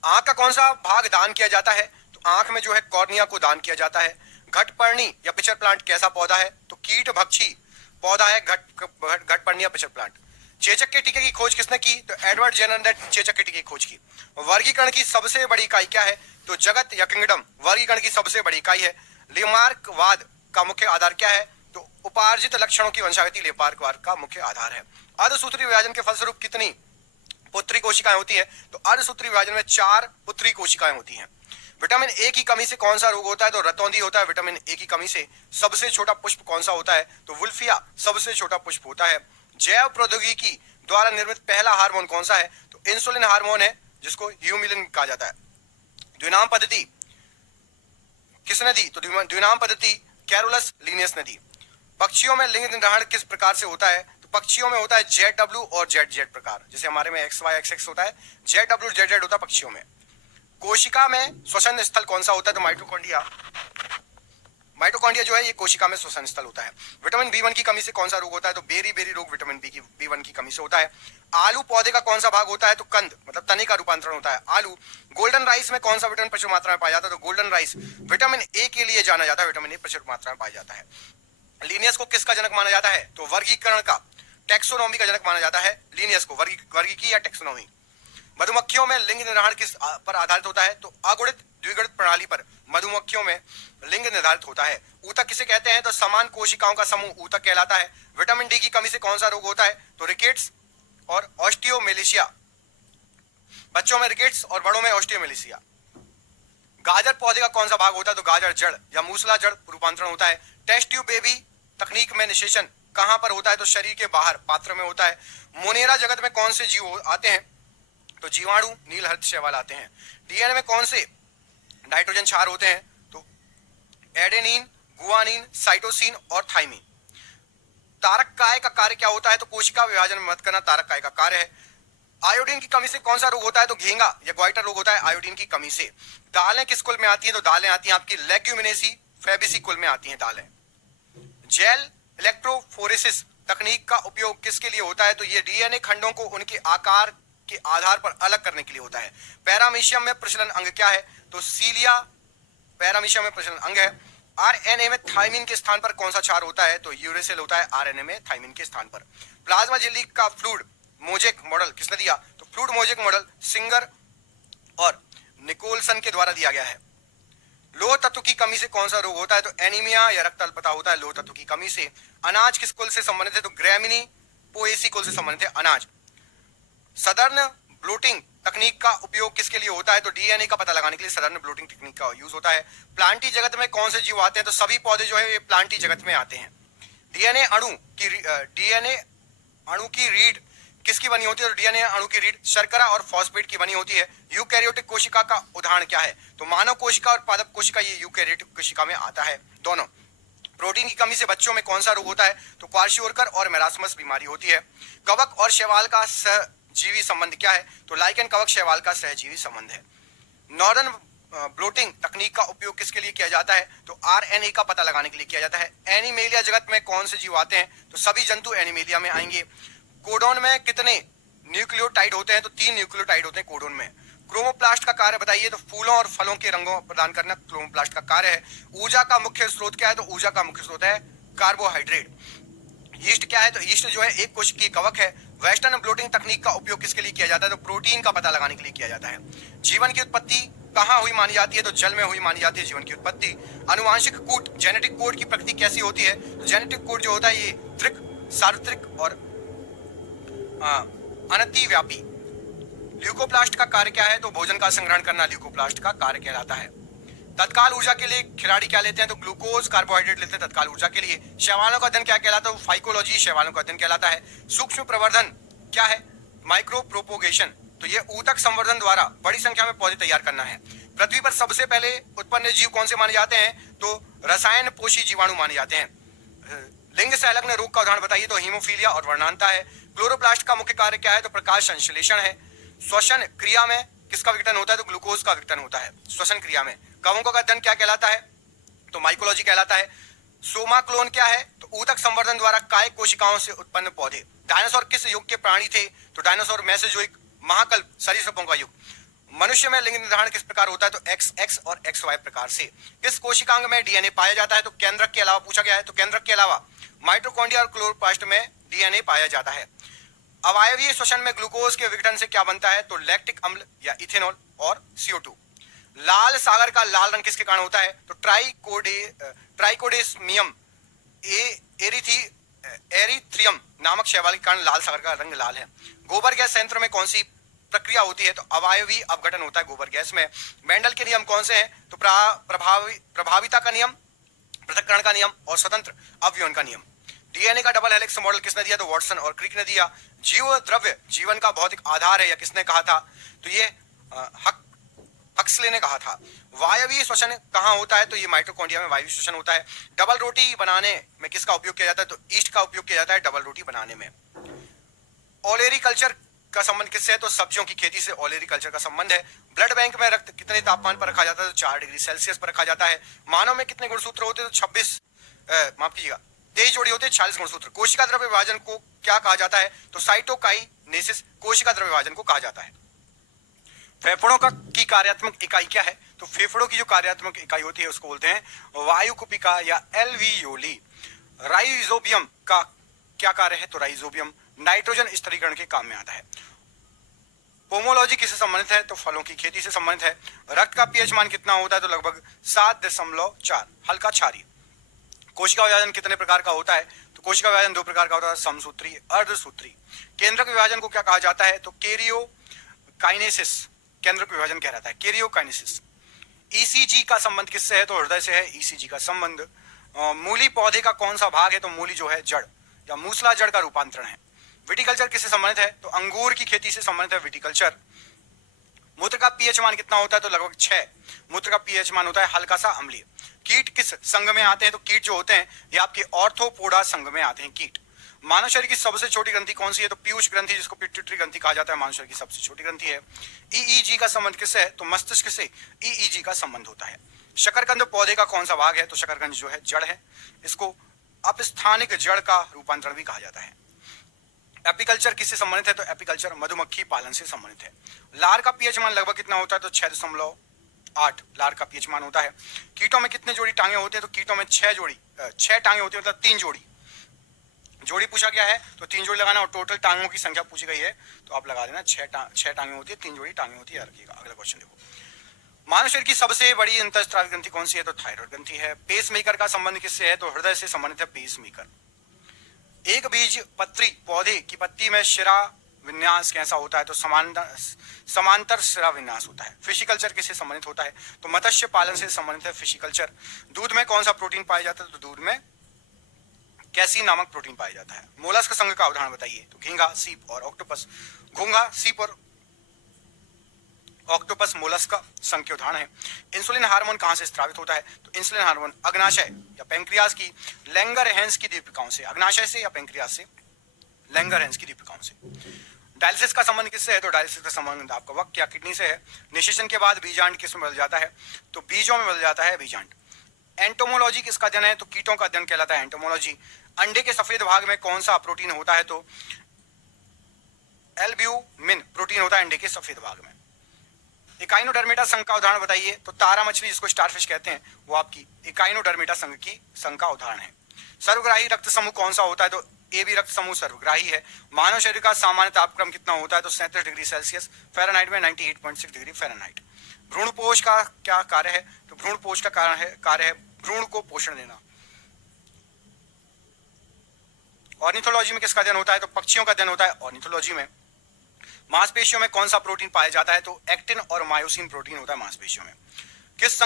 आंख का कौन सा भाग दान किया जाता है? तो आंख में जो है कॉर्निया को दान किया जाता है। घटपर्णी या पिचर प्लांट कैसा पौधा है? तो कीट भक्षी पौधा है घटपर्णी या पिचर प्लांट। चेचक के टीके की खोज किसने की? तो एडवर्ड जेनर ने चेचक के टीके की खोज की। वर्गीकरण की सबसे बड़ी इकाई क्या है? तो जगत या किंगडम वर्गीकरण की सबसे बड़ी इकाई है। लेमार्कवाद का मुख्य आधार क्या है? तो उपार्जित लक्षणों की वंशागति लेमार्कवाद का मुख्य आधार है। अर्धसूत्री विभाजन के फलस्वरूप कितनी पुत्री कोशिकाएं होती है? तो अर्धसूत्री विभाजन में 4 पुत्री कोशिकाएं होती हैं। विटामिन ए की कमी से कौन सा रोग होता है? तो रतौंधी होता है। विटामिन ए की कमी से सबसे छोटा पुष्प कौन सा होता है? तो वुल्फिया सबसे छोटा पुष्प होता है। जैव प्रौद्योगिकी द्वारा निर्मित पहला हार्मोन कौन सा है? तो इंसुलिन हार्मोन है, जिसको ह्यूमिलिन कहा जाता है। द्विनाम पद्धति किसने दी? तो द्विनाम पद्धति कैरोलस लिनियस ने दी। पक्षियों में लिंग निर्धारण किस प्रकार से होता है? तो पक्षियों में होता है ZW और ZZ प्रकार। जैसे हमारे में XY XX होता है, ZW ZZ होता है पक्षियों में। कोशिका में श्वसन स्थल कौन सा होता है? तो माइटोकॉन्ड्रिया। माइटोकॉन्ड्रिया जो है ये कोशिका में श्वसन स्थल होता है। विटामिन B1 की कमी से कौन सा रोग होता है? तो बेरी रोग विटामिन B1 की कमी से होता है। आलू पौधे का कौन सा भाग होता है? तो कंद मतलब तने का रूपांतरण होता है आलू। गोल्डन राइस में कौन सा विटामिन प्रचुर मात्रा में पाया जाता है? तो गोल्डन राइस विटामिन ए के लिए जाना जाता है, विटामिन ए प्रचुर मात्रा में पाया जाता है। लीनियस को किसका जनक माना जाता है? तो वर्गीकरण का, टेक्सोनॉमी का जनक माना जाता है लीनियस को, वर्गीकी या टेक्सोनॉमी। मधुमक्खियों में लिंग निर्धारण किस पर आधारित होता है? तो अगुणित द्विगुणित प्रणाली पर मधुमक्खियों में लिंग निर्धारित होता है। ऊतक किसे कहते हैं? तो समान कोशिकाओं का समूह ऊतक कहलाता है। विटामिन डी की कमी से कौन सा रोग होता है? तो रिकेट्स और ऑस्टियोमेलेशिया। बच्चों में रिकेट्स और बड़ों में ऑस्टियोमेलेशिया। गाजर पौधे का कौन सा भाग होता है? तो गाजर जड़ या मूसला जड़ रूपांतरण होता है। टेस्ट ट्यूब बेबी तकनीक में निषेचन कहां पर होता है? तो शरीर के बाहर पात्र में होता है। मोनेरा जगत में कौन से जीव आते हैं? तो जीवाणु, नीलहरित शैवाल आते हैं। डीएनए में कौन से नाइट्रोजन क्षार होते हैं? तो एडेनिन, गुआनिन, साइटोसिन और थाइमिन। तारक काय का कार्य क्या होता है? तो कोशिका विभाजन में मदद करना तारक काय का कार्य है। आयोडीन की कमी से कौन सा रोग होता है? तो घेंगा या ग्वाइटर रोग होता है आयोडीन की कमी से। दालें किस कुल में आती हैं? तो दालें आती हैं आपकी लेग्यूमिनेसी फैबेसी कुल में आती हैं दालें। जेल इलेक्ट्रोफोरेसिस तकनीक का उपयोग किसके लिए होता है? तो ये डीएनए खंडों को उनके आकार के आधार पर अलग करने के लिए होता है। पैरामीशियम में प्रचलन अंग क्या है? तो सीलिया पैरामीशियम में प्रचलन अंग है। आरएनए में थाइमिन के स्थान पर कौन सा क्षार होता है? तो यूरेसिल होता है आरएनए में थाइमिन के स्थान पर। प्लाज्मा झिल्ली का फ्लूइड मोजेक मॉडल किसने दिया? तो फ्लूइड मोजेक मॉडल सिंगर और निकोलसन के द्वारा दिया गया है। लोह तत्व की कमी से कौन सा रोग होता है? तो एनीमिया या रक्त अल्पता होता है लोह तत्व की कमी से। अनाज किस कुल से संबंधित है? तो ग्रैमिनी पोएसी कुल से संबंधित है अनाज। सदर्न ब्लोटिंग तकनीक का उपयोग किसके लिए होता है? तो डीएनए का पता लगाने के लिए सदर्न ब्लोटिंग तकनीक का यूज होता है। प्लांटी जगत में कौन से जीव आते हैं? तो सभी पौधे जो है ये प्लांटी जगत में आते हैं। डीएनए अणु की रीढ़ किसकी बनी होती है? तो डीएनए अणु की रीढ़ शर्करा और फॉस्फेट की बनी होती है। यूकैरियोटिक कोशिका का उदाहरण क्या है? तो मानव कोशिका और पादप कोशिका ये यूकैरियोटिक कोशिका में आता है दोनों। प्रोटीन की कमी से बच्चों में कौन सा रोग होता है? तो क्वार्शियोरकर और मेरास्मस बीमारी होती है। कवक और शैवाल का सहजीवी संबंध क्या है? तो लाइकेन कवक शैवाल का सहजीवी संबंध है। नॉर्दर्न ब्लोटिंग तकनीक का उपयोग किसके लिए किया जाता है? तो आरएनए का पता लगाने के लिए किया जाता है। एनिमेलिया जगत में कौन से जीव आते हैं? तो सभी जंतु एनिमेलिया में आएंगे। कोडोन में कितने न्यूक्लियोटाइड होते हैं? तो 3 न्यूक्लियोटाइड होते हैं कोडोन में। क्रोमोप्लास्ट का कार्य बताइए? तो फूलों और फलों के रंगों प्रदान करना क्रोमोप्लास्ट का कार्य है। ऊर्जा का मुख्य स्रोत क्या है? तो ऊर्जा का मुख्य स्रोत है कार्बोहाइड्रेट। यीस्ट क्या है? तो यीस्ट जो है एक कोशिकीय कवक है। वेस्टर्न ब्लोटिंग तकनीक का उपयोग किसके लिए किया जाता है? तो प्रोटीन का पता लगाने के लिए किया जाता है। जीवन की उत्पत्ति कहां हुई मानी जाती है? तो जल में हुई मानी जाती है जीवन की उत्पत्ति। अनुवांशिक कूट जेनेटिक कोड की प्रकृति कैसी होती है? तो जेनेटिक कोड जो होता है ये त्रिक, सार्वत्रिक और अनतिव्यापी। ल्यूकोप्लास्ट का कार्य क्या है? तो भोजन का संग्रहण करना ल्यूकोप्लास्ट का कार्य कहलाता है। तत्काल ऊर्जा के लिए खिलाड़ी क्या लेते हैं? तो ग्लूकोज कार्बोहाइड्रेट लेते हैं तत्काल ऊर्जा के लिए। शैवालों का अध्ययन क्या कहलाता है? फाइकोलॉजी शैवालों का अध्ययन कहलाता है। सूक्ष्म प्रवर्धन क्या है? Micro propagation. तो ये ऊतक संवर्धन द्वारा बड़ी संख्या में पौधे तैयार करना है। पृथ्वी पर सबसे पहले उत्पन्न जीव कौन से माने जाते हैं? तो रसायन पोषी जीवाणु माने जाते हैं। लिंग से अलग रोग का उदाहरण बताइए? तो हीमोफीलिया और वर्णांता है। क्लोरोप्लास्ट का मुख्य कार्य क्या है? तो प्रकाश संश्लेषण है। श्वसन क्रिया में किसका विघटन होता है? तो ग्लूकोज का विघटन होता है श्वसन क्रिया में। कवकों का अध्ययन क्या कहलाता है? तो माइकोलॉजी कहलाता है। सोमा क्लोन क्या है? तो ऊतक संवर्धन द्वारा कायिक कोशिकाओं से उत्पन्न पौधे। डायनासोर किस युग के प्राणी थे? तो डायनासोर मेसोजोइक महाकल्प सरीसृपों का युग। मनुष्य में लिंग निर्धारण किस प्रकार होता है? तो XX और XY प्रकार से। किस कोशिकांग में डीएनए पाया जाता है? तो केंद्रक के अलावा पूछा गया है। तो केंद्रक के अलावा माइटोकॉन्ड्रिया और क्लोरोप्लास्ट में डीएनए पाया जाता है। अवायवीय श्वसन में ग्लूकोज के विघटन से क्या बनता है? तो लैक्टिक अम्ल या इथेनॉल और CO2। लाल सागर का लाल रंग किसके कारण होता है? तो ट्राइकोडेस्मियम एरिथ्रियम नामक शैवाल के कारण लाल सागर का रंग लाल है। गोबर गैस संयंत्र में कौन सी प्रक्रिया होती है? तो अवायवीय अपघटन होता है गोबर गैस में। मेंडल के नियम कौन से हैं? तो प्रभाविता का नियम, पृथक्करण का नियम और स्वतंत्र अवयवन का नियम। डीएनए का डबल हेलिक्स मॉडल किसने दिया? तो वॉटसन और क्रिक ने दिया। जीव द्रव्य जीवन का भौतिक आधार है या किसने कहा था? तो ये हक्सले ने कहा था। वायवीय श्वसन कहाँ होता है? तो ये माइटोकॉन्ड्रिया में वायवीय श्वसन होता है। डबल रोटी बनाने में किसका उपयोग किया जाता है? तो ईस्ट का उपयोग किया जाता है डबल रोटी बनाने में। ओलेरी कल्चर का संबंध किससे है? तो सब्जियों की खेती से ओलेरी कल्चर का संबंध है। ब्लड बैंक में रक्त कितने तापमान पर रखा जाता है? तो 4 डिग्री सेल्सियस पर रखा जाता है। मानव में कितने गुणसूत्र होते हैं? तो 23 जोड़ी होते हैं, 40 गुणसूत्र। कोशिका द्रव्य विभाजन को क्या कहा जाता है? तो साइटोकाइनेसिस कोशिका द्रव्य विभाजन को कहा जाता है। फेफड़ों की कार्यात्मक इकाई क्या है? तो फेफड़ों की जो कार्यात्मक इकाई होती है उसको बोलते हैं वायुकुपिका या एल्वियोली। राइजोबियम का क्या कार्य है? तो राइजोबियम नाइट्रोजन स्थिरीकरण के काम में आता है। पोमोलॉजी किससे संबंधित है? तो फलों की खेती से संबंधित है। रक्त का पीएच मान कितना होता है? तो लगभग 7.4, हल्का क्षारीय। कोशिका विभाजन कितने प्रकार का होता है? तो कोशिका विभाजन 2 प्रकार का होता है, समसूत्री, अर्धसूत्री। केंद्रक विभाजन को क्या कहा जाता है? तो कैरियोकाइनेसिस केंद्रक विभाजन कहलाता है, कैरियोकाइनेसिस। ईसीजी का संबंध किससे है? तो हृदय से है ईसीजी का संबंध। मूली पौधे का कौन सा भाग है? तो मूली जो है जड़ या मूसला जड़ का रूपांतरण है। विटिकल्चर किससे संबंधित है? तो अंगूर की खेती से संबंधित है विटिकल्चर। मूत्र का पीएच मान कितना होता है? तो लगभग 6। मूत्र का पीएच मान होता है हल्का सा अम्लीय। कीट किस संघ में आते हैं? तो कीट जो होते हैं ये आपके ऑर्थोपोडा संघ में आते हैं कीट। मानव शरीर की सबसे छोटी ग्रंथि कौन सी है? तो पीयूष ग्रंथि, जिसको पिट्यूटरी ग्रंथि कहा जाता है, मानव शरीर की सबसे छोटी ग्रंथि है। ईईजी का संबंध किससे है? तो मस्तिष्क से ईईजी का संबंध होता है। शकरकंद पौधे का कौन सा भाग है? तो शकरकंद जो है जड़ है, इसको अपस्थानिक जड़ का रूपांतरण भी कहा जाता है। एपिकल्चर किससे संबंधित है? तो एपिकल्चर मधुमक्खी पालन से संबंधित है। लार का पीएच मान लगभग कितना होता है? तो 6.8 लार का पीएच मान होता है। कीटों में कितने जोड़ी टांगे होते हैं? तो कीटों में 6 टांगे होती है, मतलब 3 जोड़ी पूछा गया है तो 3 जोड़ी लगाना, और टोटल टांगों की संख्या पूछी गई है तो आप लगा देना 6 टांगे होती है, 3 जोड़ी टांगे होती है, याद रखिएगा। अगला क्वेश्चन देखो, मानव शरीर की सबसे बड़ी अंतःस्रावी ग्रंथि कौन सी है? तो थायराइड ग्रंथि है। पेस मेकर का संबंध किससे है? तो हृदय से संबंधित है पेस मेकर। एक बीज पत्री पौधे की पत्ती में शिरा विन्यास कैसा होता है? तो समांतर शिरा विन्यास होता है। फिशिकल्चर किससे संबंधित होता है? तो मत्स्य पालन से संबंधित है फिशिकल्चर। दूध में कौन सा प्रोटीन पाया जाता है? तो दूध में कैसीन नामक प्रोटीन पाया जाता है। मोलस्क संघ का उदाहरण बताइए? तो घींगा, सीप और ऑक्टोपस। घोंघा, सीप और ऑक्टोपस मोलस्क संघ के उदाहरण है। इंसुलिन हार्मोन कहां से स्रावित होता है? तो इंसुलिन हार्मोन अग्नाशय या पैंक्रियास की लैंगरहैंस की दीपिकाओं से, अग्नाशय से या पैंक्रियास से, लैंगरहैंस की दीपिकाओं से। डायलिसिस का संबंध किससे है? तो डायलिसिस का संबंध आपका वक्त या किडनी से है। निषेचन के बाद बीजांड किस में बदल जाता है? तो बीजों में बदल जाता है बीजांड। एंटोमोलॉजी किसका अध्ययन है? तो कीटों का अध्ययन कहलाता है एंटोमोलॉजी। अंडे के सफेद भाग में कौन सा प्रोटीन होता है? तो एल्ब्यूमिन प्रोटीन होता है अंडे के सफेद भाग में। इकाइनोडर्मेटा संघ का उदाहरण बताइए? तो तारा मछली, जिसको स्टारफिश कहते हैं, वो आपकी इकाइनोडर्मेटा संघ का उदाहरण है। सर्वग्राही रक्त समूह कौन सा होता है? तो ए बी रक्त समूह सर्वग्राही है। मानव शरीर का सामान्य तापक्रम कितना होता है? तो 37 डिग्री सेल्सियस, फ़ारेनहाइट में 98.6 डिग्री फ़ारेनहाइट। भ्रूणपोष का क्या कार्य है? तो भ्रूणपोष का कार्य है भ्रूण को पोषण देना। ऑर्निथोलॉजी में किसका अध्ययन होता है? तो पक्षियों का अध्ययन होता है ऑर्निथोलॉजी में। मांसपेशियों में कौन सा प्रोटीन पाया जाता है? तो एक्टिन और मायोसिन प्रोटीन होता है मांसपेशियों में। किस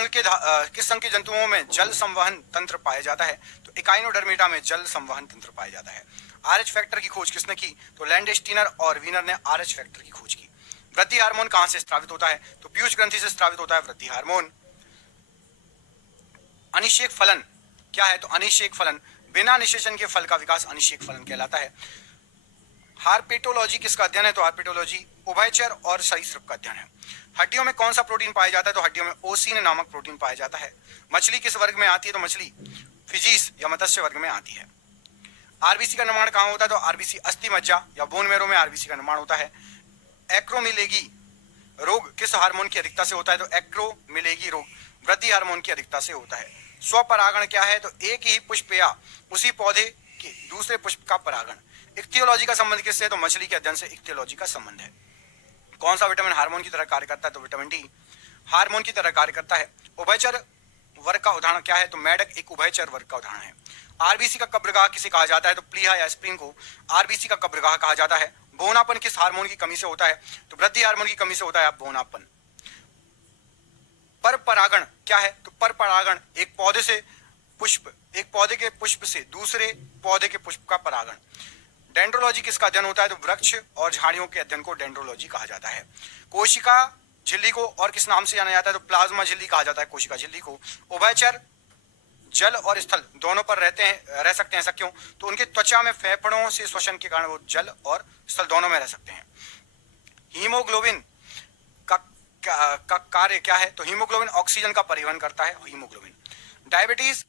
संघ के जंतुओं में जल संवहन तंत्र पाया जाता है? तो इकाइनोडर्मेटा में जल संवहन तंत्र पाया जाता है। आरएच फैक्टर की खोज किसने की? तो लैंडस्टीनर और वीनर ने आरएच फैक्टर की खोज की। वृद्धि हार्मोन कहां से स्रावित होता है? तो पीयूष ग्रंथि से स्रावित होता है वृद्धि हार्मोन। अनिषेक फलन क्या है? तो अनिषेक फलन बिना निषेचन के फल का विकास अनिषेक फलन कहलाता है। हार्पेटोलॉजी किसका अध्ययन है? तो हार्पेटोलॉजी उभयचर और सरीसृप का अध्ययन है। हड्डियों में कौन सा प्रोटीन पाया जाता है? तो हड्डियों में ओसीन नामक प्रोटीन पाया जाता है। मछली किस वर्ग में आती है? तो मछली फिजीस या मत्स्य वर्ग में आती है। आरबीसी का निर्माण कहां होता है? तो आरबीसी अस्थि मज्जा या बोन मैरो में आरबीसी का निर्माण होता है। एक्रोमिलेगी रोग किस हार्मोन की अधिकता से होता है? तो एक्रोमिलेगी रोग वृद्धि हार्मोन की अधिकता से होता है। स्वपरागण क्या है? तो एक ही पुष्प या उसी पौधे के दूसरे पुष्प का परागण। इक्तियोलॉजी का संबंध किससे है? तो मछली के अध्ययन से इक्तियोलॉजी का संबंध है। कौन सा विटामिन हार्मोन की तरह कार्य करता है? तो विटामिन डी हार्मोन की तरह कार्य करता है। उभयचर वर्ग का उदाहरण क्या है? तो मेढक एक उभयचर वर्ग का उदाहरण है। आरबीसी का कब्रगाह किसे कहा जाता है? तो प्लीहा या स्प्रिंग को आरबीसी का कब्रगाह कहा जाता है। बोनापन किस हार्मोन की कमी से होता है? तो वृद्धि हार्मोन की कमी से होता है बोनापन। पर परागण क्या है? तो पर परागण एक पौधे के पुष्प से दूसरे पौधे के पुष्प का परागण। डेंड्रोलॉजी किसका अध्ययन होता है? तो वृक्ष और झाड़ियों के अध्ययन को डेंड्रोलॉजी कहा जाता है। कोशिका झिल्ली को और किस नाम से जाना जाता है? तो प्लाज्मा झिल्ली कहा जाता है कोशिका झिल्ली को। उभयचर जल और स्थल दोनों पर रह सकते हैं, ऐसा क्यों? तो उनके त्वचा में फेफड़ों से श्वसन के कारण वो जल और स्थल दोनों में रह सकते हैं। हीमोग्लोबिन का कार्य क्या है? तो हीमोग्लोबिन ऑक्सीजन का परिवहन करता है, haemoglobin. Diabetes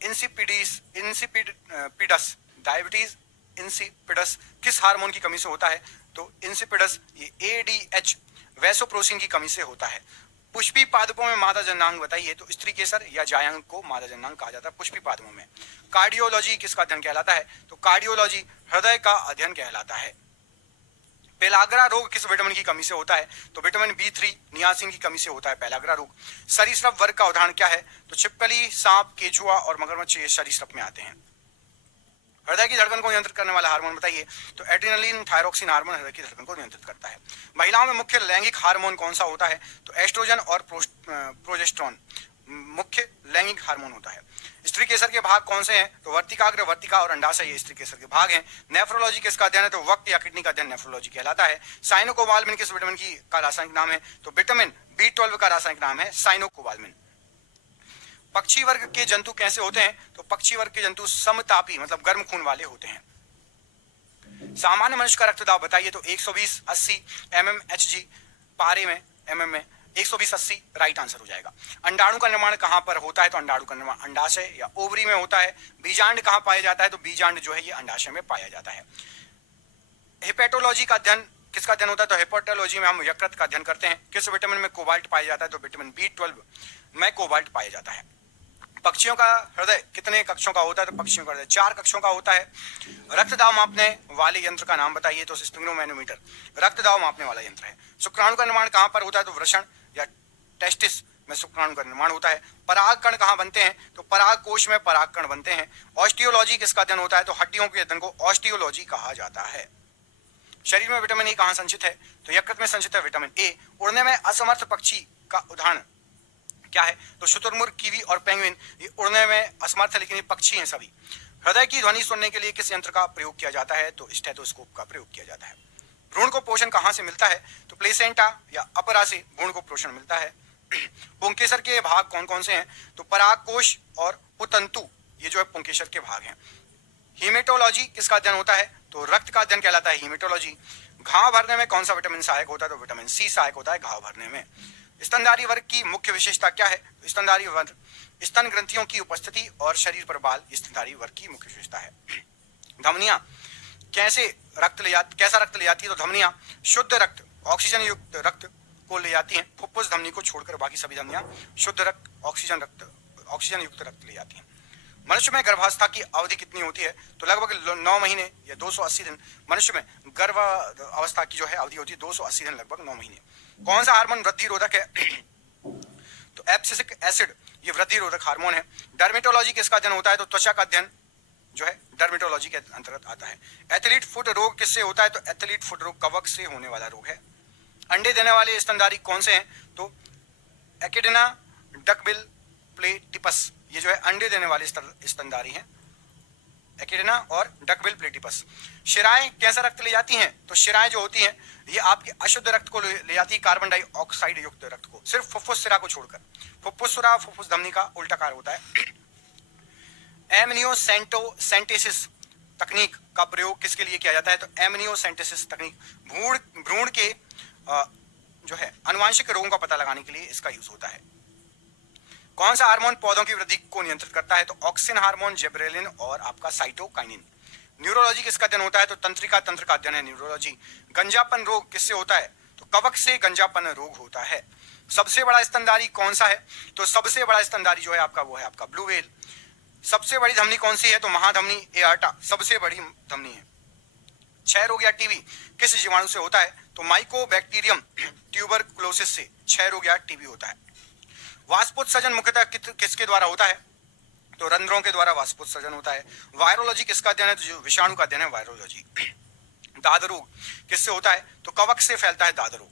insipidus, diabetes insipidus किस हार्मोन की कमी से होता है? तो इंसिपिडस ये एडीएच वैसोप्रोसिन की कमी से होता है। पुष्पी पादपों में मादा जननांग बताइए। तो स्त्री केसर या जायांग को मादा जननांग कहा जाता है पुष्पी पादपों में। कार्डियोलॉजी किसका अध्ययन कहलाता है? तो कार्डियोलॉजी हृदय का अध्ययन कहलाता है। पेलाग्रा रोग किस विटामिन की कमी से होता है? तो विटामिन B3 नियासिन की कमी से होता है पेलाग्रा रोग। सरीसृप वर्ग का उदाहरण क्या है? तो छिपकली, सांप, केचुआ और मगरमच्छ ये सरीसृप में आते हैं। हृदय की धड़कन को नियंत्रित करने वाला हार्मोन बताइए। तो एड्रेनलिन थायरोक्सिन हार्मोन हृदय की धड़कन को नियंत्रित करता है। महिलाओं में मुख्य लैंगिक हार्मोन कौन सा होता है? तो एस्ट्रोजन और प्रोजेस्टेरोन मुख्य लैंगिक हार्मोन होता है। स्त्री केसर के भाग कौन से हैं? तो वर्तिकाग्र, वर्तिका और अंडाशय ये स्त्री केसर के भाग हैं। नेफ्रोलॉजी किसका अध्ययन है? तो वक्त या किडनी का अध्ययन नेफ्रोलॉजी कहलाता है। साइनोकोबाल्मिन किस विटामिन का रासायनिक नाम है? तो विटामिन B12 का रासायनिक नाम है साइनोकोबाल्मिन। पक्षी वर्ग के जंतु कैसे होते हैं? तो पक्षी वर्ग के जंतु समतापी मतलब गर्म खून वाले होते हैं। सामान्य मनुष्य का रक्तदाब बताइए। तो 120/80 mmHg पारे में mm में 120/80 राइट आंसर हो जाएगा। अंडाणु का निर्माण कहां पर होता है? तो अंडाणु का निर्माण अंडाशय या ओवरी में होता है। बीजांड कहां पाया जाता है? तो बीजांड जो है ये अंडाशय में पाया जाता है। हेपेटोलॉजी का अध्ययन किसका अध्ययन होता है? तो हेपेटोलॉजी में हम यकृत का अध्ययन करते हैं। किस विटामिन में कोबाल्ट पाया जाता है? तो विटामिन B12 में कोबाल्ट पाया जाता है। पक्षियों का हृदय कितने कक्षों का होता है? तो पक्षियों का हृदय 4 कक्षों का होता है। रक्तदाब मापने वाले यंत्र का नाम बताइए। तो स्फिग्नोमैनोमीटर रक्तदाब मापने वाला यंत्र है। शुक्राणु का निर्माण कहां पर होता है? तो वृषण या टेस्टिस में शुक्राणु का निर्माण होता है। परागकण कहां बनते हैं? तो पराग कोश में परागकण बनते हैं। ऑस्टियोलॉजी किसका अध्ययन होता है? तो हड्डियों के अध्ययन को ऑस्टियोलॉजी कहा जाता है। शरीर में विटामिन ए कहां संचित है? तो यकृत में संचित है विटामिन ए। उड़ने में असमर्थ पक्षी का उदाहरण क्या है? तो शुतुरमुर्ग, कीवी और पेंगुइन ये उड़ने में असमर्थ है लेकिन ये पक्षी हैं सभी। हृदय की ध्वनि सुनने के लिए किस यंत्र का प्रयोग किया जाता है? तो स्टेथोस्कोप का प्रयोग किया जाता है। भ्रूण को पोषण कहां से मिलता है? तो प्लेसेंटा या अपरा से भ्रूण को पोषण मिलता है। पुंकेसर के भाग कौन कौन से हैं? तो परागकोश और पुतंतु ये जो है पुंकेसर के भाग हैं। हीमेटोलॉजी किसका अध्ययन होता है? तो रक्त का अध्ययन कहलाता है हीमेटोलॉजी। घाव भरने में कौन सा विटामिन सहायक होता है? तो विटामिन C सहायक होता है घाव भरने में। स्तनधारी वर्ग की मुख्य विशेषता क्या है? तो स्तनधारी वर्ग स्तन ग्रंथियों की उपस्थिति और शरीर पर बाल स्तनधारी वर्ग की मुख्य विशेषता है। धमनियां कैसा रक्त ले जाती है? तो धमनियां शुद्ध रक्त ऑक्सीजन युक्त रक्त को ले जाती हैं। फुफ्फुस धमनी को छोड़कर बाकी सभी धमनियां शुद्ध रक्त ऑक्सीजन युक्त रक्त ले जाती हैं। मनुष्य में गर्भावस्था की अवधि कितनी होती है? तो लगभग 9 महीने या 280 दिन मनुष्य में गर्भ अवस्था की जो है अवधि होती है 280 दिन, लगभग 9 महीने। कौन सा हार्मोन वृद्धि रोधक है? तो एब्सिसिक एसिड ये वृद्धि रोधक हार्मोन है। डर्मेटोलॉजी किसका अध्ययन होता है? तो त्वचा का अध्ययन जो है डर्मेटोलॉजी के अंतर्गत आता है। एथलीट फुट रोग किससे होता है? तो एथलीट फुट रोग कवक से होने वाला रोग है। अंडे देने वाले स्तनधारी कौन से हैं? तो एकिडेना, डकबिल, प्लेटिपस ये जो है अंडे देने वाले स्तनधारी हैं, एकिडेना और डकबिल प्लेटिपस। शिराएं कैसा रक्त ले जाती हैं? तो शिराएं जो होती हैं ये आपके अशुद्ध रक्त को ले जाती है, कार्बन डाइऑक्साइड युक्त रक्त को, सिर्फ फुफ्फुस सिरा को छोड़कर। फुफ्फुस सिरा फुफ्फुस धमनी का उल्टा कार्य होता है। एमनियोसेंटेसिस तकनीक का प्रयोग किसके लिए किया जाता है? तो एमनियोसेंटेसिस तकनीक भ्रूण के जो है अनुवांशिक रोगों का पता लगाने के लिए इसका यूज होता है। कौन सा हार्मोन पौधों की वृद्धि को नियंत्रित करता है? तो ऑक्सिन हार्मोन, जिबरेलिन और आपका साइटोकाइनिन। न्यूरोलॉजी किसका अध्ययन होता है? तो तंत्रिका तंत्र का अध्ययन है न्यूरोलॉजी। गंजापन रोग किससे होता है? तो कवक से गंजापन रोग होता है। सबसे बड़ा स्तनधारी कौन सा है? तो सबसे बड़ा स्तनधारी जो है आपका वो है आपका ब्लू व्हेल। सबसे बड़ी धमनी कौन सी है? तो महाधमनी एआर्टा सबसे बड़ी धमनी है। क्षय रोग या टीबी किस जीवाणु से होता है? तो माइकोबैक्टीरियम ट्यूबरकुलोसिस से क्षय रोग या टीबी होता है। वाष्पोत्सर्जन मुख्यतः किसके द्वारा होता है? तो रंध्रों के द्वारा वाष्पोत्सर्जन होता है। वायरोलॉजी किसका अध्ययन है? तो जो विषाणु का अध्ययन है वायरोलॉजी। दाद रोग किससे होता है? तो कवक से फैलता है दाद रोग।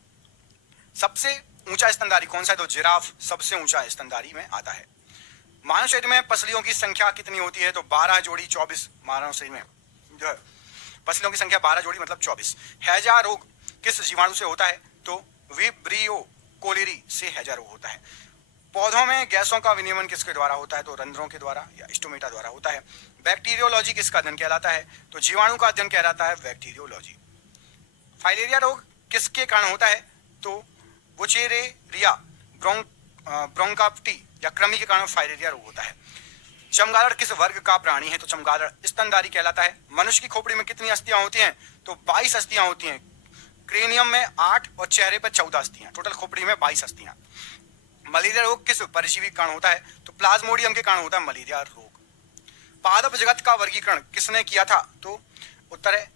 सबसे ऊंचा स्तनधारी कौन सा है? तो जिराफ सबसे ऊंचा स्तनधारी में आता है। मानव शरीर में पसलियों की संख्या कितनी होती है? तो 12 जोड़ी 24 मानव शरीर में जो है पसलियों की संख्या 12 जोड़ी मतलब 24। हैजा रोग किस जीवाणु से होता है? तो विब्रियो कोलेरी से हैजा रोग होता है। पौधों में गैसों का विनियमन किसके द्वारा होता है? तो रंध्रों के द्वारा या स्टोमेटा द्वारा होता है। बैक्टीरियोलॉजी किसका अध्ययन कहलाता है? तो जीवाणु का अध्ययन कहलाता है बैक्टीरियोलॉजी। फाइलेरिया रोग किसके कारण होता है? तो वुचेरेरिया ब्रोंकाप्टी या कृमि के कारण फाइलेरिया रोग होता है। चमगादड़ किस वर्ग का प्राणी है? तो चमगादड़ स्तनधारी कहलाता है। मनुष्य की खोपड़ी में कितनी अस्थियां होती हैं? तो 22 अस्थियां होती हैं। क्रेनियम में 8 और चेहरे पर 14 अस्थियां, टोटल खोपड़ी में 22 अस्थियां। मलेरिया रोग किस परजीवी के कारण होता है? तो प्लाज्मोडियम के कारण होता है मलेरिया रोग। पादप जगत का वर्गीकरण किसने किया था? तो उत्तर है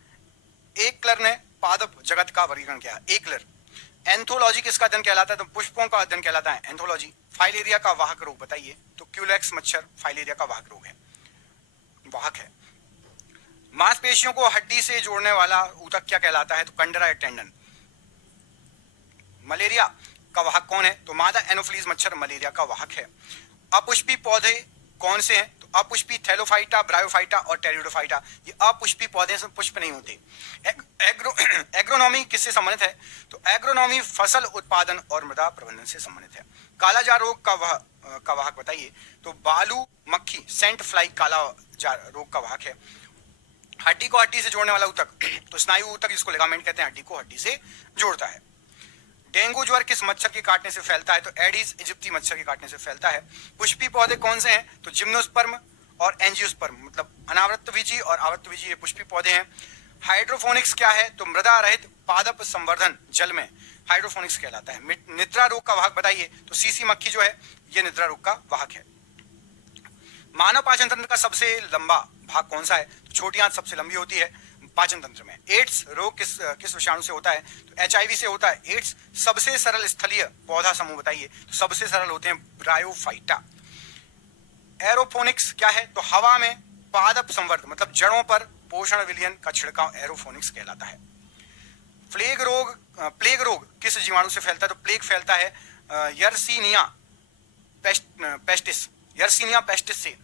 एकलर ने पादप जगत का वर्गीकरण किया। एकलर। एंथोलॉजी किसका अध्ययन कहलाता है? तो पुष्पों का अध्ययन कहलाता है एंथोलॉजी। फाइलेरिया का वाहक रोग बताइए। तो क्यूलेक्स मच्छर फाइलेरिया का वाहक रोग है, वाहक है। मांसपेशियों को हड्डी से जोड़ने वाला ऊतक क्या कहलाता है? तो कंडरा या टेंडन। मलेरिया का वाहक कौन है? तो मादा एनोफिलीज मच्छर मलेरिया का वाहक है। अपुष्पी पौधे कौन से हैं? तो अपुष्पी थैलोफाइटा, ब्रायोफाइटा और टेरिडोफाइटा। ये अपुष्पी पौधे से पुष्प नहीं होते। एग्रोनॉमी किससे संबंधित है? तो एग्रोनॉमी फसल उत्पादन और मृदा प्रबंधन से संबंधित है। कालाजार रोग का वाहक बताइए। तो बालू मक्खी सेंट फ्लाई कालाजार रोग का वाहक है। हड्डी को हड्डी से जोड़ने वाला ऊतक, तो स्नायु ऊतक जिसको लिगामेंट कहते हैं, हड्डी को हड्डी से जोड़ता है। डेंगू ज्वर किस मच्छर के काटने से फैलता है? तो एडिस इजिप्टी मच्छर के काटने से फैलता है। पुष्पी पौधे कौन से हैं? तो जिम्नोस्पर्म और एंजियोस्पर्म, मतलब अनावृतबीजी और आवृतबीजी, ये पुष्पी पौधे हैं। हाइड्रोफोनिक्स क्या है? तो मृदा रहित पादप संवर्धन जल में हाइड्रोफोनिक्स कहलाता है। निद्रा रोग का वाहक बताइए। तो सीसी मक्खी जो है ये निद्रा रोग का वाहक है। मानव पाचन तंत्र का सबसे लंबा भाग कौन सा है? तो छोटी आंत सबसे लंबी होती है पाचन तंत्र में। एड्स रोग किस विषाणु से होता है? तो एचआईवी से होता है। एड्स सबसे सरल स्थलीय पौधा समूह बताइए। तो सबसे सरल होते हैं ब्रायोफाइटा। एरोफोनिक्स क्या है? तो हवा में पादप संवर्धन, मतलब जड़ों पर पोषण विलयन का छिड़काव एरोफोनिक्स कहलाता है। प्लेग रोग किस जीवाणु से फैलता है? तो प्लेग फैलता है यर्सीनिया पेस्टिस से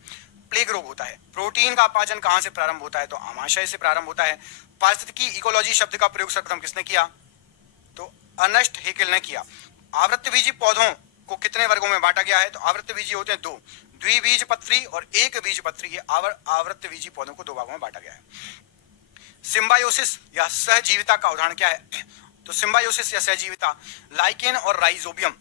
प्लेग रोग होता है। प्रोटीन का अपाचन कहां से प्रारंभ होता है? तो आमाशय से प्रारंभ होता है। पारिस्थितिकी इकोलॉजी शब्द का प्रयोग सर्वप्रथम किसने किया? तो अर्नेस्ट हेकेल ने किया। आवृतबीजी पौधों को कितने वर्गों में बांटा गया है? तो आवृतबीजी होते हैं 2, द्विबीजपत्री और एक बीजपत्री। ये आवृतबीजी पौधों को 2 भागों में बांटा गया है। सिम्बायोसिस या सहजीविता का उदाहरण क्या है? तो सिम्बायोसिस या सहजीविता लाइकेन और राइजोबियम।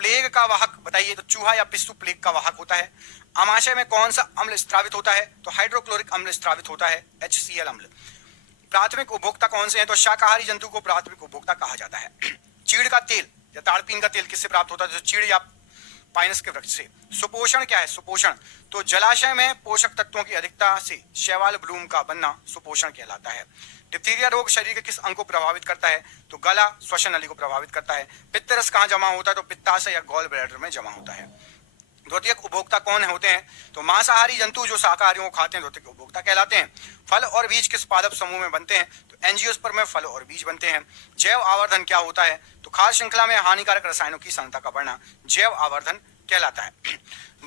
प्लेग का वाहक बताइए। तो चूहा या पिस्सू प्लेग का वाहक होता है। आमाशय में कौन सा अम्ल स्त्रावित होता है? तो हाइड्रोक्लोरिक अम्ल स्त्रावित होता है, HCl अम्ल। प्राथमिक उपभोक्ता कौन से हैं? तो शाकाहारी जंतु को प्राथमिक उपभोक्ता कहा जाता है। चीड़ का तेल या ताड़पीन का तेल किससे प्राप्त होता है? तो चीड़ या पाइनस के वृक्ष से। सुपोषण क्या है? सुपोषण तो जलाशय में पोषक तत्वों की अधिकता से शैवाल ब्लूम का बनना सुपोषण कहलाता है। डिप्थीरिया रोग शरीर के किस अंग को प्रभावित करता है? तो गला श्वसन नली को प्रभावित करता है। पित्त रस कहाँ जमा होता है? तो पित्ताशय या गॉल ब्लैडर में जमा होता है। द्वितीयक उपभोक्ता कौन होते हैं? तो मांसाहारी जंतु जो शाकाहारियों को खाते हैं द्वितीयक उपभोक्ता कहलाते हैं। फल और बीज किस पादप समूह में बनते हैं? तो एंजियोस्पर्म में फल और बीज बनते हैं। जैव आवर्धन क्या होता है? तो खाद्य श्रृंखला में हानिकारक रसायनों की सांद्रता का बढ़ना जैव आवर्धन कहलाता है।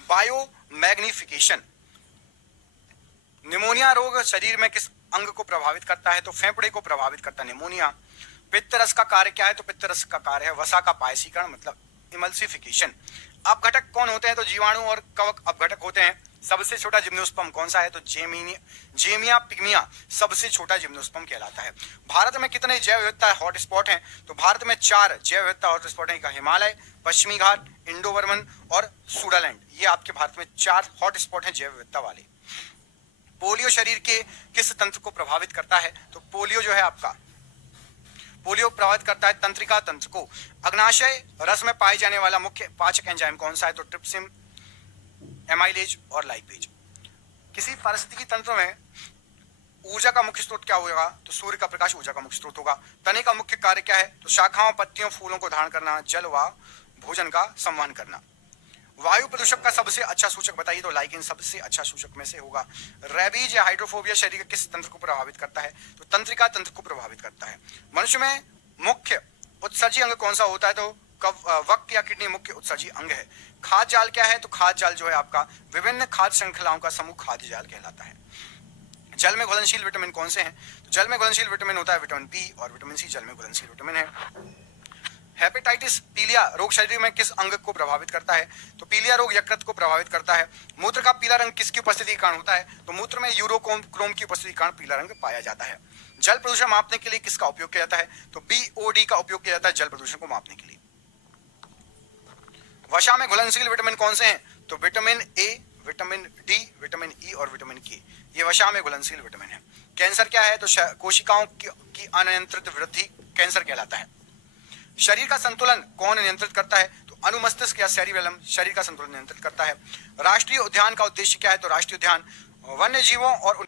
बायोमैग्निफिकेशन। निमोनिया रोग शरीर में किस अंग को प्रभावित करता है? तो फेफड़े को प्रभावित करता है निमोनिया। पित्त रस का कार्य क्या है? तो पित्त रस का कार्य है वसा का पायसीकरण, मतलब इमल्सिफिकेशन। अपघटक कौन होते हैं? तो जीवाणु और कवक अपघटक होते हैं। सबसे छोटा जिम्नोस्पर्म कौन सा है? तो जेमिया पिग्मिया सबसे छोटा जिम्नोस्पर्म कहलाता है। भारत में कितने जैव विविधता हॉटस्पॉट हैं? तो भारत में 4 जैव विविधता हॉटस्पॉट हैं। हिमालय, पश्चिमी घाट, इंडो बर्मन और सुडालैंड। ये आपके भारत में 4 हॉटस्पॉट हैं जैव विविधता वाले। पोलियो शरीर के किस तंत्र को प्रभावित करता है? तो पोलियो जो है आपका पोलियो प्रभावित करता है तंत्रिका तंत्र को। अग्नाशय रस में पाए जाने वाला मुख्य पाचक एंजाइम कौन सा है? तो ट्रिप्सिन, एमाइलेज और लाइपेज। किसी पारिस्थितिकी तंत्र में ऊर्जा का मुख्य स्रोत क्या होगा? तो सूर्य का प्रकाश ऊर्जा का मुख्य स्रोत होगा। तने का मुख्य कार्य क्या है? तो शाखाओं, पत्तियों, फूलों को धारण करना, जल व भोजन का संवहन करना। वायु प्रदूषक का सबसे अच्छा सूचक बताइए। तो लाइकेन सबसे अच्छा सूचक में से होगा। रेबीज या हाइड्रोफोबिया शरीर के किस तंत्र को प्रभावित करता है? तो तंत्रिका तंत्र को प्रभावित करता है। मनुष्य में मुख्य उत्सर्जी अंग कौन सा होता है? तो वक्त या किडनी मुख्य उत्सर्जी अंग है। खाद्य जाल क्या है? तो खाद्य जाल जो है आपका विभिन्न खाद्य श्रृंखलाओं का समूह खाद्य जाल कहलाता है। जल में घुलनशील विटामिन कौन से हैं? तो जल में घुलनशील विटामिन होता है विटामिन बी और विटामिन सी जल में घुलनशील विटामिन है। हेपेटाइटिस पीलिया रोग शरीर में किस अंग को प्रभावित करता है? तो पीलिया रोग यकृत को प्रभावित करता है। मूत्र का पीला रंग किसकी उपस्थिति के कारण होता है? तो मूत्र में यूरोक्रोम की उपस्थिति के कारण पीला रंग पाया जाता है। जल प्रदूषण मापने के लिए किसका उपयोग किया जाता है? तो BOD का उपयोग किया जाता है जल प्रदूषण को मापने के लिए। वसा में घुलनशील विटामिन कौन से हैं? तो vitamin A, vitamin D, vitamin E और विटामिन के, ये वसा में घुलनशील विटामिन है। कैंसर क्या है? तो कोशिकाओं की अनियंत्रित वृद्धि कैंसर कहलाता है। शरीर का संतुलन कौन नियंत्रित करता है? तो अनुमस्तिष्क या सेरिबेलम शरीर का संतुलन नियंत्रित करता है। राष्ट्रीय उद्यान का उद्देश्य क्या है? तो राष्ट्रीय उद्यान वन्य जीवों और